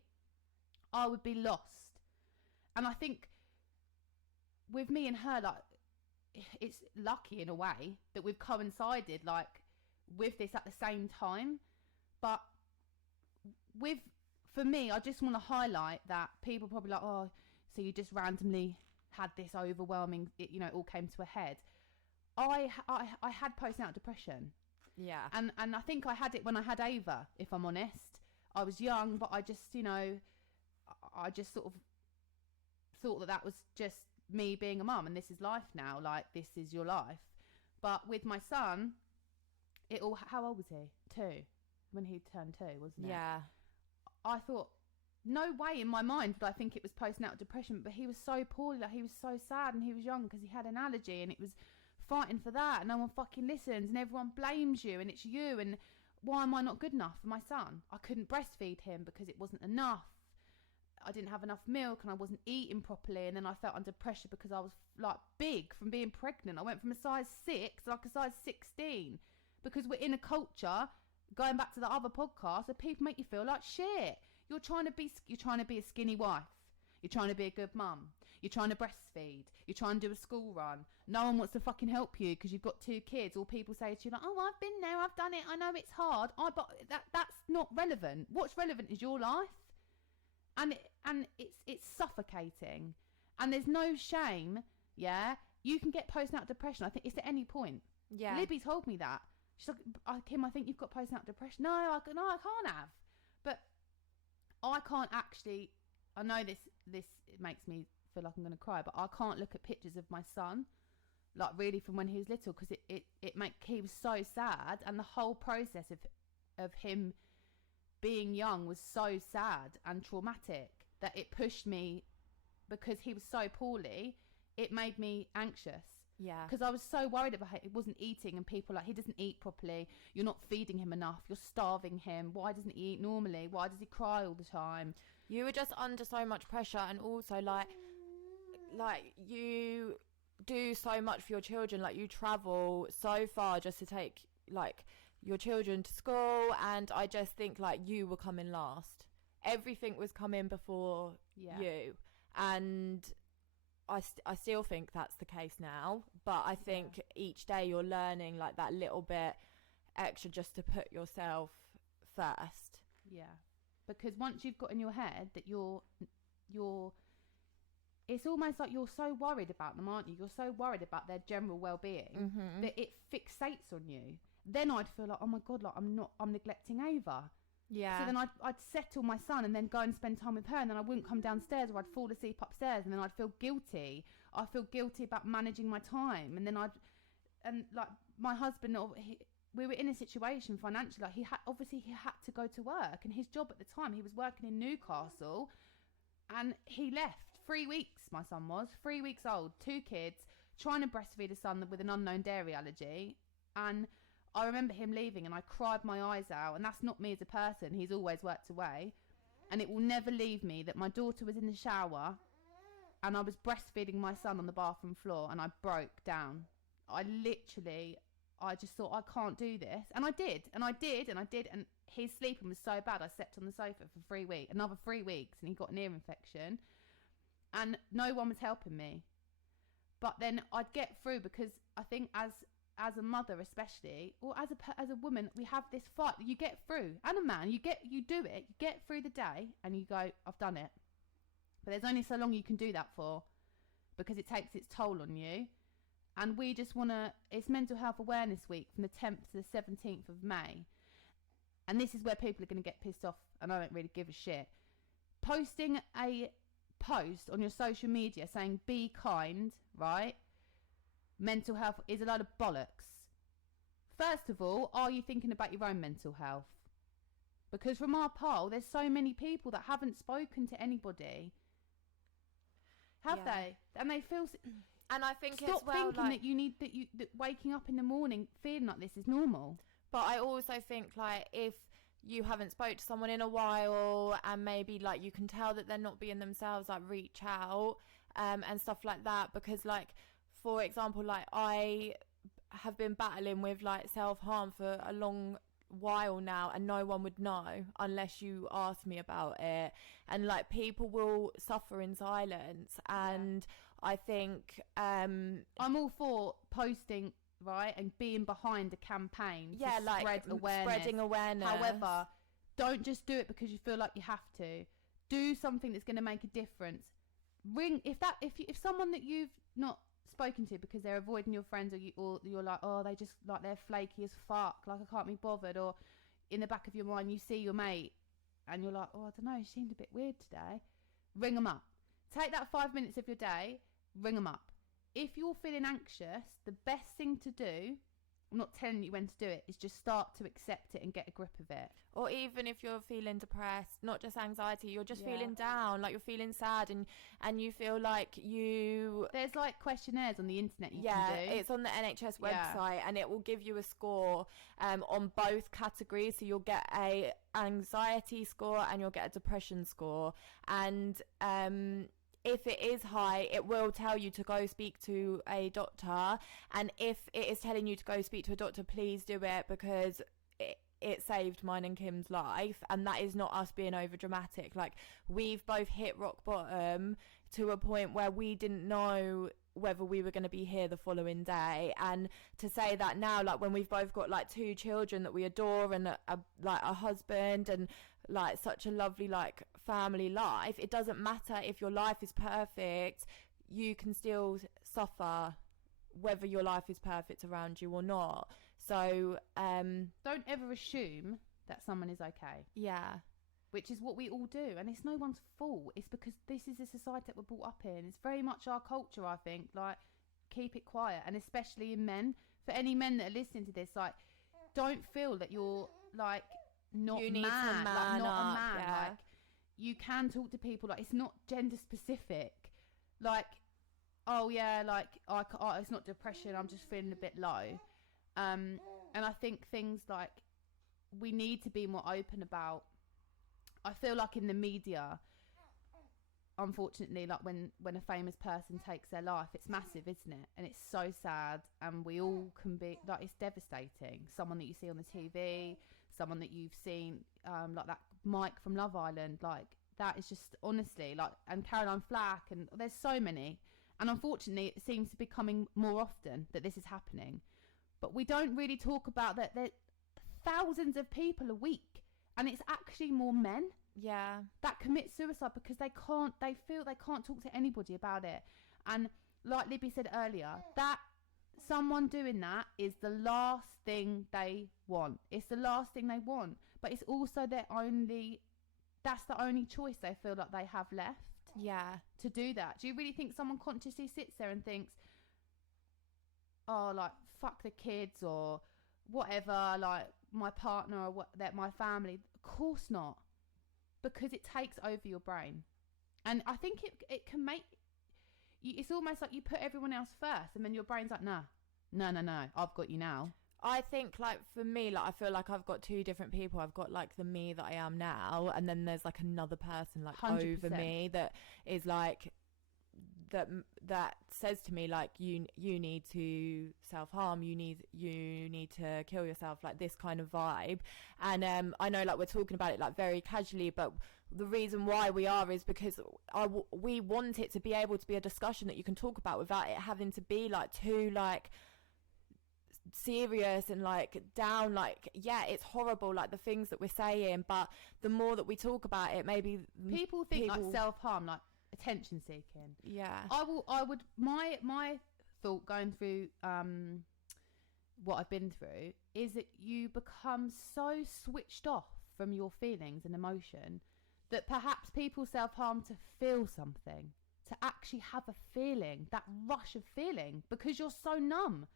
I would be lost. And I think with me and her, like, it's lucky in a way that we've coincided like with this at the same time. But for me, I just want to highlight that people probably like, oh, so you just randomly had this overwhelming, it all came to a head. I had postnatal depression. Yeah. And I think I had it when I had Ava, if I'm honest. I was young, but I just, I just sort of thought that was just me being a mum, and this is life now. Like, this is your life. But with my son, how old was he? 2. When he turned 2, wasn't it? Yeah. I thought, no way in my mind would I think it was postnatal depression, but he was so poorly, like he was so sad, and he was young because he had an allergy, and it was fighting for that, and no one fucking listens, and everyone blames you, and it's you, and why am I not good enough for my son? I couldn't breastfeed him because it wasn't enough. I didn't have enough milk, and I wasn't eating properly, and then I felt under pressure because I was like big from being pregnant. I went from a size 6 to like a size 16 because we're in a culture, going back to the other podcast, where people make you feel like shit. You're trying to be a skinny wife. You're trying to be a good mum. You're trying to breastfeed. You're trying to do a school run. No one wants to fucking help you because you've got 2 kids. Or people say to you like, oh, I've been there, I've done it, I know it's hard. But that's not relevant. What's relevant is your life. And it's suffocating. And there's no shame, yeah? You can get postnatal depression. I think it's at any point. Yeah. Libby told me that. She's like, Kim, I think you've got postnatal depression. No, I can't have. But I can't actually, I know this it makes me feel like I'm going to cry, but I can't look at pictures of my son, like really from when he was little, because he was so sad, and the whole process of him being young was so sad and traumatic that it pushed me, because he was so poorly, it made me anxious. Yeah. Because I was so worried about it. He wasn't eating, and people like, he doesn't eat properly. You're not feeding him enough. You're starving him. Why doesn't he eat normally? Why does he cry all the time? You were just under so much pressure, and also like you do so much for your children. Like, you travel so far just to take like your children to school, and I just think like you were coming last. Everything was coming before you, and I still think that's the case now, but I think each day you're learning like that little bit extra just to put yourself first. Yeah, because once you've got in your head that you're it's almost like you're so worried about them, aren't you? You're so worried about their general well-being that it fixates on you. Then I'd feel like, oh my God, like I'm neglecting Ava. Yeah. So then I'd settle my son and then go and spend time with her, and then I wouldn't come downstairs, or I'd fall asleep upstairs, and then I'd feel guilty. I feel guilty about managing my time, and then like my husband, we were in a situation financially, like he had to go to work, and his job at the time, he was working in Newcastle, and he left 3 weeks. My son was 3 weeks old, 2 kids, trying to breastfeed a son with an unknown dairy allergy, and I remember him leaving, and I cried my eyes out, and that's not me as a person. He's always worked away, and it will never leave me that my daughter was in the shower and I was breastfeeding my son on the bathroom floor, and I broke down. I just thought, I can't do this. And I did, and his sleeping was so bad, I slept on the sofa for another 3 weeks, and he got an ear infection, and no one was helping me. But then I'd get through, because I think as a mother especially, or as a woman, we have this fight. You get through, and a man, you do it, you get through the day, and you go, I've done it. But there's only so long you can do that for, because it takes its toll on you. And we just want to, it's Mental Health Awareness Week from the 10th to the 17th of May. And this is where people are going to get pissed off, and I don't really give a shit. Posting a post on your social media saying, be kind, right? Mental health is a lot of bollocks. First of all, are you thinking about your own mental health? Because from our poll, there's so many people that haven't spoken to anybody. Have they? And they feel... And I think stop as well, thinking like, that you need that waking up in the morning feeling like this is normal. But I also think, like, if you haven't spoke to someone in a while and maybe, like, you can tell that they're not being themselves, like, reach out and stuff like that. Because, like, for example, like, I have been battling with, like, self-harm for a long while now, and no one would know unless you ask me about it. And, like, people will suffer in silence. And I think I'm all for posting, right, and being behind a campaign to like spread awareness. Spreading awareness. However, don't just do it because you feel like you have to. Do something that's going to make a difference. If someone that you've not spoken to because they're avoiding your friends, or you're like, oh, they just, like, they're flaky as fuck, like, I can't be bothered, or in the back of your mind you see your mate and you're like, oh, I don't know, she seemed a bit weird today. Ring them up. Take that 5 minutes of your day, ring them up. If you're feeling anxious, the best thing to do, I'm not telling you when to do it, is just start to accept it and get a grip of it. Or even if you're feeling depressed, not just anxiety, you're just feeling down, like you're feeling sad, and you feel like there's, like, questionnaires on the internet you can do. It's on the NHS website, and it will give you a score on both categories. So you'll get a anxiety score and you'll get a depression score. And if it is high, it will tell you to go speak to a doctor. And if it is telling you to go speak to a doctor, please do it, because it saved mine and Kim's life. And that is not us being over dramatic. Like, we've both hit rock bottom to a point where we didn't know whether we were going to be here the following day. And to say that now, like, when we've both got, like, 2 children that we adore, and a husband, and, like, such a lovely, like, family life, it doesn't matter if your life is perfect. You can still suffer whether your life is perfect around you or not. So don't ever assume that someone is okay, which is what we all do, and it's no one's fault. It's because this is the society that we're brought up in. It's very much our culture, I think. Like, keep it quiet, and especially in men. For any men that are listening to this, like, don't feel that you're, like, not you need man, to man like, not up, a man. Like, you can talk to people. Like, it's not gender specific. Like, oh yeah, like, it's not depression, I'm just feeling a bit low. And I think things like, we need to be more open about. I feel like in the media, unfortunately, like, when a famous person takes their life, it's massive, isn't it? And it's so sad, and we all can be, like, it's devastating. Someone that you see on the TV, someone that you've seen, like that Mike from Love Island, like, that is just, honestly, like, and Caroline Flack, and there's so many. And unfortunately, it seems to be coming more often that this is happening. But we don't really talk about that. There thousands of people a week, and it's actually more men that commit suicide because they feel they can't talk to anybody about it. And like Libby said earlier, that someone doing that is the last thing they want. It's the last thing they want, but it's also that's the only choice they feel like they have left to do that. Do you really think someone consciously sits there and thinks, oh, like, fuck the kids or whatever, like, my partner or my family? Of course not, because it takes over your brain. And I think it can make it's almost like you put everyone else first, and then your brain's like, no, I've got you now. I think, like, for me, like, I feel like I've got 2 different people. I've got, like, the me that I am now, and then there's, like, another person, like, 100%. Over me that is, like, that says to me, like, you need to self-harm, you need to kill yourself, like, this kind of vibe. And I know, like, we're talking about it, like, very casually, but the reason why we are is because we want it to be able to be a discussion that you can talk about without it having to be, like, too, like, serious and, like, down. Like, yeah, it's horrible, like, the things that we're saying, but the more that we talk about it, maybe people think like self-harm, like, attention seeking. I would my thought going through what I've been through is that you become so switched off from your feelings and emotion that perhaps people self-harm to feel something, to actually have a feeling, that rush of feeling, because you're so numb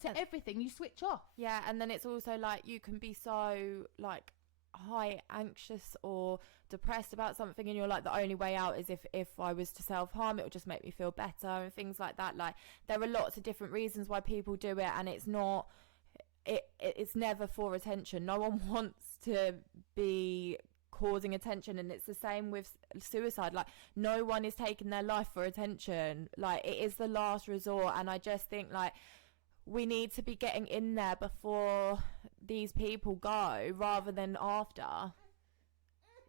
to everything, you switch off. And then it's also like you can be so, like, high anxious or depressed about something, and you're like, the only way out is if I was to self-harm, it would just make me feel better, and things like that. Like, there are lots of different reasons why people do it, and it's not, it's never for attention. No one wants to be causing attention, and it's the same with suicide. Like, no one is taking their life for attention. Like, it is the last resort, and I just think, like, we need to be getting in there before these people go rather than after.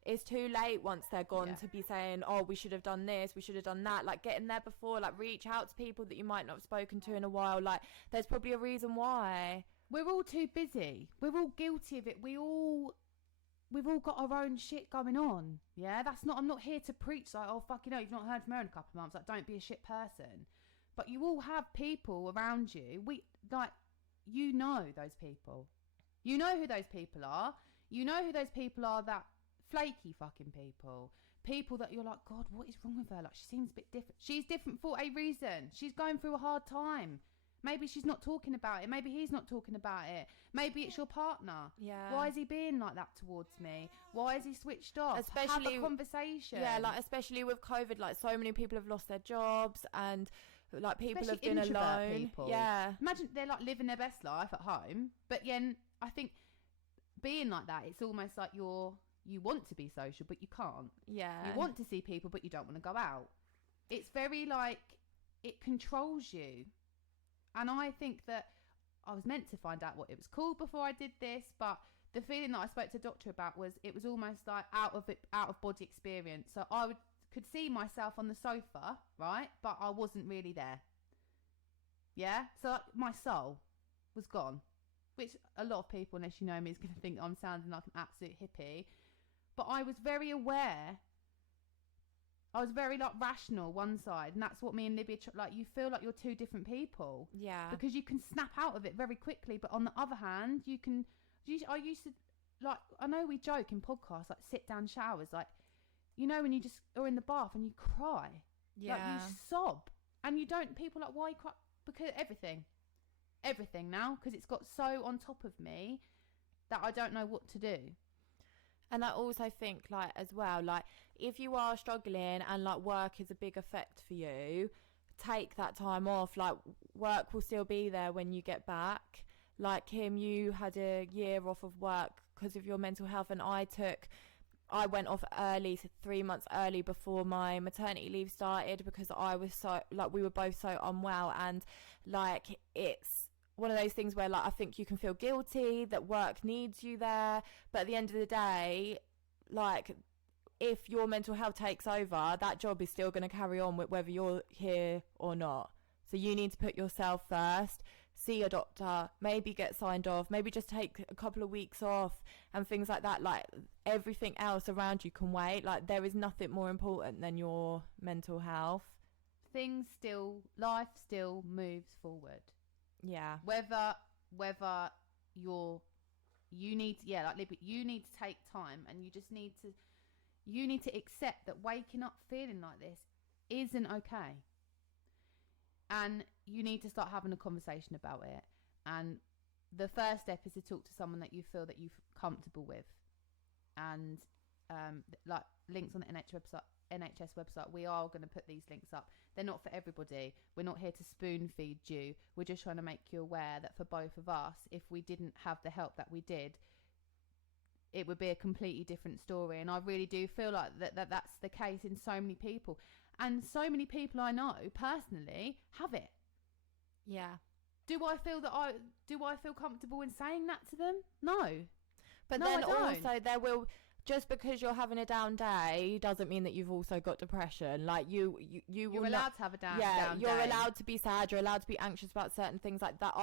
It's too late once they're gone to be saying, oh, we should have done this, we should have done that. Like, get in there before, like, reach out to people that you might not have spoken to in a while. Like, there's probably a reason why. We're all too busy. We're all guilty of it. We've all got our own shit going on. Yeah, I'm not here to preach like, oh, fuck, you've not heard from her in a couple of months. Like, don't be a shit person. But you all have people around you. You know those people. You know who those people are. You know who those people are, that flaky fucking people. People that you're like, God, what is wrong with her? Like, she seems a bit different. She's different for a reason. She's going through a hard time. Maybe she's not talking about it. Maybe he's not talking about it. Maybe it's your partner. Yeah. Why is he being like that towards me? Why is he switched off? Especially, have a conversation. Yeah, like, especially with COVID, like, so many people have lost their jobs, and like, people especially have been alone. People. Yeah. Imagine they're like living their best life at home, but then I think being like that, it's almost like you want to be social, but you can't. Yeah. You want to see people, but you don't want to go out. It's very, like, it controls you. And I think that I was meant to find out what it was called before I did this, but the feeling that I spoke to the doctor about was, it was almost like out of body experience. So I could see myself on the sofa, right? But I wasn't really there. Yeah? So, like, my soul was gone, which a lot of people, unless you know me, is going to think I'm sounding like an absolute hippie. But I was very aware. I was very, like, rational one side, and that's what me and Libby, like, you feel like you're two different people. Yeah. Because you can snap out of it very quickly, but on the other hand, I used to, like, I know we joke in podcasts, like, sit down showers, like, when you just are in the bath and you cry. Yeah. Like, you sob. And people are like, why you cry? Because everything now, because it's got so on top of me that I don't know what to do. And I also think, like, as well, like, if you are struggling and, like, work is a big effect for you, take that time off. Like, work will still be there when you get back. Like, Kim, you had a year off of work because of your mental health, and I went off early, 3 months early before my maternity leave started, because I was so, like, we were both so unwell, and, like, it's one of those things where, like, I think you can feel guilty that work needs you there, but at the end of the day, like, if your mental health takes over, that job is still going to carry on with whether you're here or not. So you need to put yourself first, see a doctor, maybe get signed off, maybe just take a couple of weeks off and things like that. Like, everything else around you can wait. Like, there is nothing more important than your mental health. Life still moves forward. Yeah. Whether you need to take time, and you need to accept that waking up feeling like this isn't okay. And you need to start having a conversation about it. And the first step is to talk to someone that you feel that you're comfortable with. And like, links on the NHS website, we are going to put these links up. They're not for everybody. We're not here to spoon feed you. We're just trying to make you aware that for both of us, if we didn't have the help that we did, it would be a completely different story. And I really do feel like that's the case in so many people. And so many people I know personally have it. Yeah. Do I feel comfortable in saying that to them? No. But no, then also just because you're having a down day doesn't mean that you've also got depression. Like, you're allowed to have a down day. You're allowed to be sad, you're allowed to be anxious about certain things like that.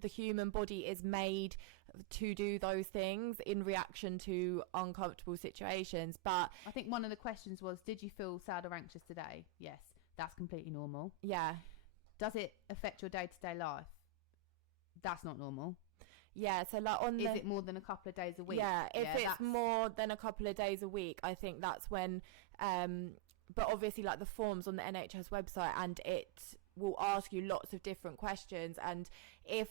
The human body is made to do those things in reaction to uncomfortable situations. But I think one of the questions was, did you feel sad or anxious today? Yes, that's completely normal. Yeah. Does it affect your day-to-day life? That's not normal. Yeah, so, like, is it more than a couple of days a week? Yeah, if it's more than a couple of days a week, I think that's when but obviously, like, the forms on the NHS website, and it will ask you lots of different questions, and if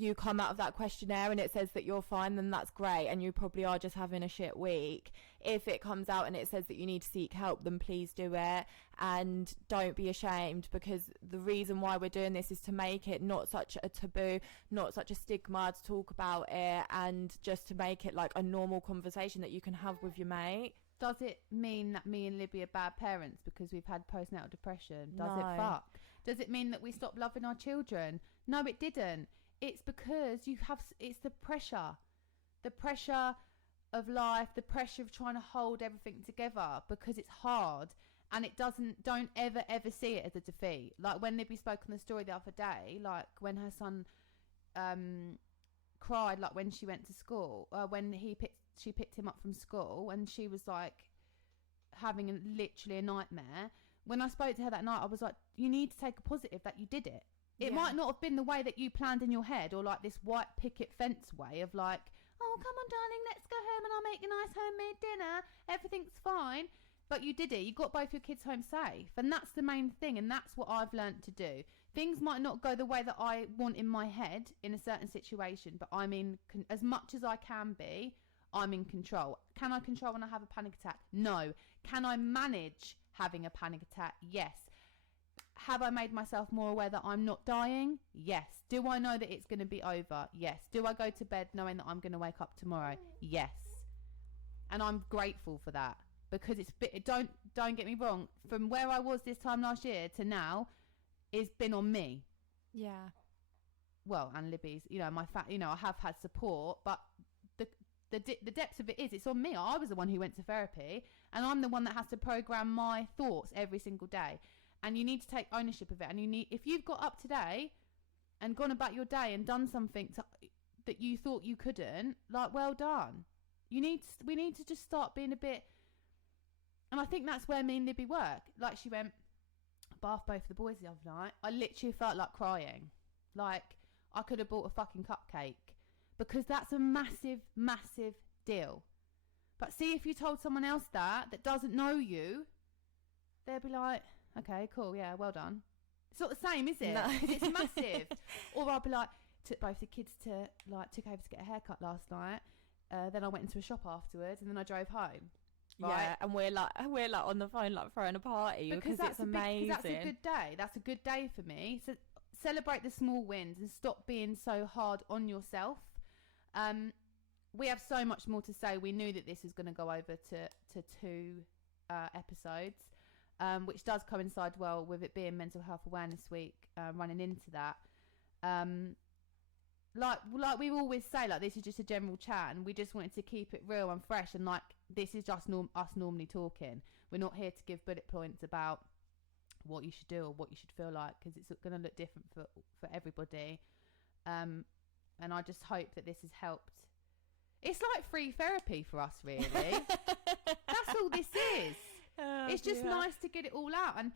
you come out of that questionnaire and it says that you're fine, then that's great, and you probably are just having a shit week. If it comes out and it says that you need to seek help, then please do it, and don't be ashamed, because the reason why we're doing this is to make it not such a taboo, not such a stigma, to talk about it, and just to make it like a normal conversation that you can have with your mate. Does it mean that me and Libby are bad parents because we've had postnatal depression? Does No. it fuck? Does it mean that we stopped loving our children? No, it didn't. It's because it's the pressure of life, the pressure of trying to hold everything together, because it's hard, and don't ever see it as a defeat. Like when Libby spoke on the story the other day, like when her son cried, like when she went to school, when she picked him up from school, and she was like having literally a nightmare. When I spoke to her that night, I was like, you need to take a positive that you did it. It might not have been the way that you planned in your head, or like this white picket fence way of like, oh, come on, darling, let's go home and I'll make a nice homemade dinner. Everything's fine. But you did it. You got both your kids home safe. And that's the main thing. And that's what I've learned to do. Things might not go the way that I want in my head in a certain situation, but I'm in, as much as I can be, I'm in control. Can I control when I have a panic attack? No. Can I manage having a panic attack? Yes. Have I made myself more aware that I'm not dying? Yes. Do I know that it's going to be over? Yes. Do I go to bed knowing that I'm going to wake up tomorrow? Yes. And I'm grateful for that, because don't get me wrong, from where I was this time last year to now, it's been on me. Yeah. Well, and Libby's, I have had support, but the depths of it is, it's on me. I was the one who went to therapy, and I'm the one that has to program my thoughts every single day. And you need to take ownership of it. And if you've got up today and gone about your day and done something that you thought you couldn't, like, well done. We need to just start being a bit. And I think that's where me and Libby work. Like, she went, bath both the boys the other night. I literally felt like crying. Like, I could have bought a fucking cupcake, because that's a massive, massive deal. But see, if you told someone else that doesn't know you, they'll be like, okay, cool, yeah, well done. It's not the same, is it? No. Because it's massive. Or I'll be like, took both the kids took over to get a haircut last night. Then I went into a shop afterwards, and then I drove home. Right? Yeah, and we're like on the phone, like throwing a party, because it's amazing. That's a good day. That's a good day for me. So celebrate the small wins and stop being so hard on yourself. We have so much more to say. We knew that this was going to go over to 2 episodes. Which does coincide well with it being Mental Health Awareness Week, running into that. Like we always say, like, this is just a general chat, and we just wanted to keep it real and fresh, and like, this is just us normally talking. We're not here to give bullet points about what you should do or what you should feel like, because it's going to look different for everybody. And I just hope that this has helped. It's like free therapy for us, really. That's all this is. Oh, it's just nice to get it all out, and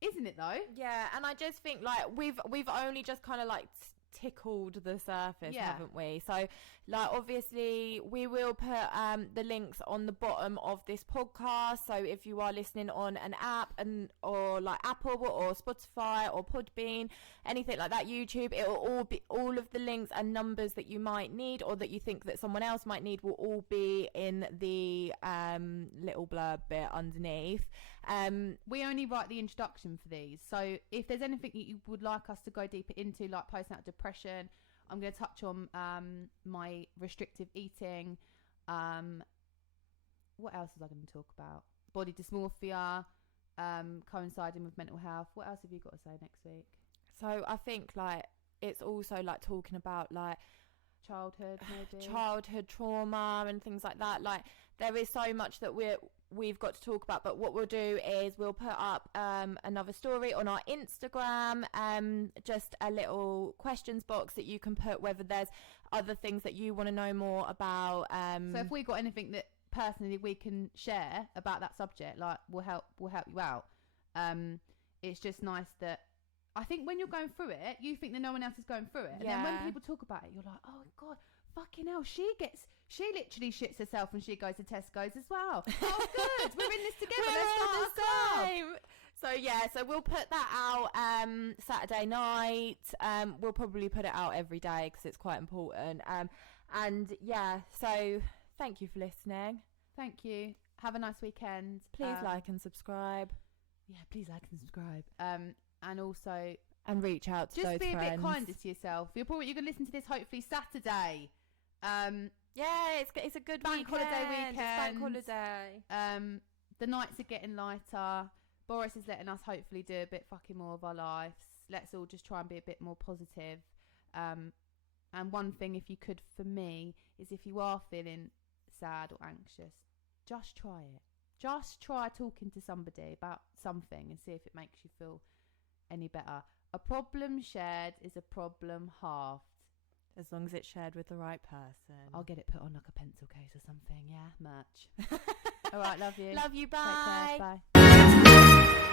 isn't it though? Yeah, and I just think like we've only just kind of like tickled the surface, haven't we? So like, obviously we will put the links on the bottom of this podcast, so if you are listening on an app or like Apple or Spotify or Podbean, anything like that, YouTube, it will all be, all of the links and numbers that you might need or that you think that someone else might need will all be in the little blurb bit underneath. We only write the introduction for these, so if there's anything that you would like us to go deeper into, like postnatal depression, I'm going to touch on my restrictive eating. What else was I going to talk about? Body dysmorphia, coinciding with mental health. What else have you got to say next week? So I think like it's also like talking about like childhood trauma and things like that. Like, there is so much that we've got to talk about, but what we'll do is we'll put up another story on our Instagram, just a little questions box that you can put whether there's other things that you want to know more about. So if we got anything that personally we can share about that subject, like, we'll help you out. It's just nice that, I think when you're going through it, you think that no one else is going through it. And then when people talk about it, you're like, oh God, fucking hell, she literally shits herself when she goes to Tesco's as well. Oh, good, we're in this together. Let's start our club. So we'll put that out Saturday night. We'll probably put it out every day because it's quite important. So thank you for listening. Thank you. Have a nice weekend. Please like and subscribe. Yeah, please like and subscribe. And also... And reach out to those friends. Just be a bit kinder to yourself. You're going to listen to this hopefully Saturday. It's a good bank holiday weekend. It's bank holiday. The nights are getting lighter. Boris is letting us hopefully do a bit fucking more of our lives. Let's all just try and be a bit more positive. And one thing, if you could, for me, is if you are feeling sad or anxious, just try it. Just try talking to somebody about something and see if it makes you feel any better. A problem shared is a problem halved. As long as it's shared with the right person. I'll get it put on like a pencil case or something. Yeah, merch. All right, love you. Love you, bye. Take care, bye.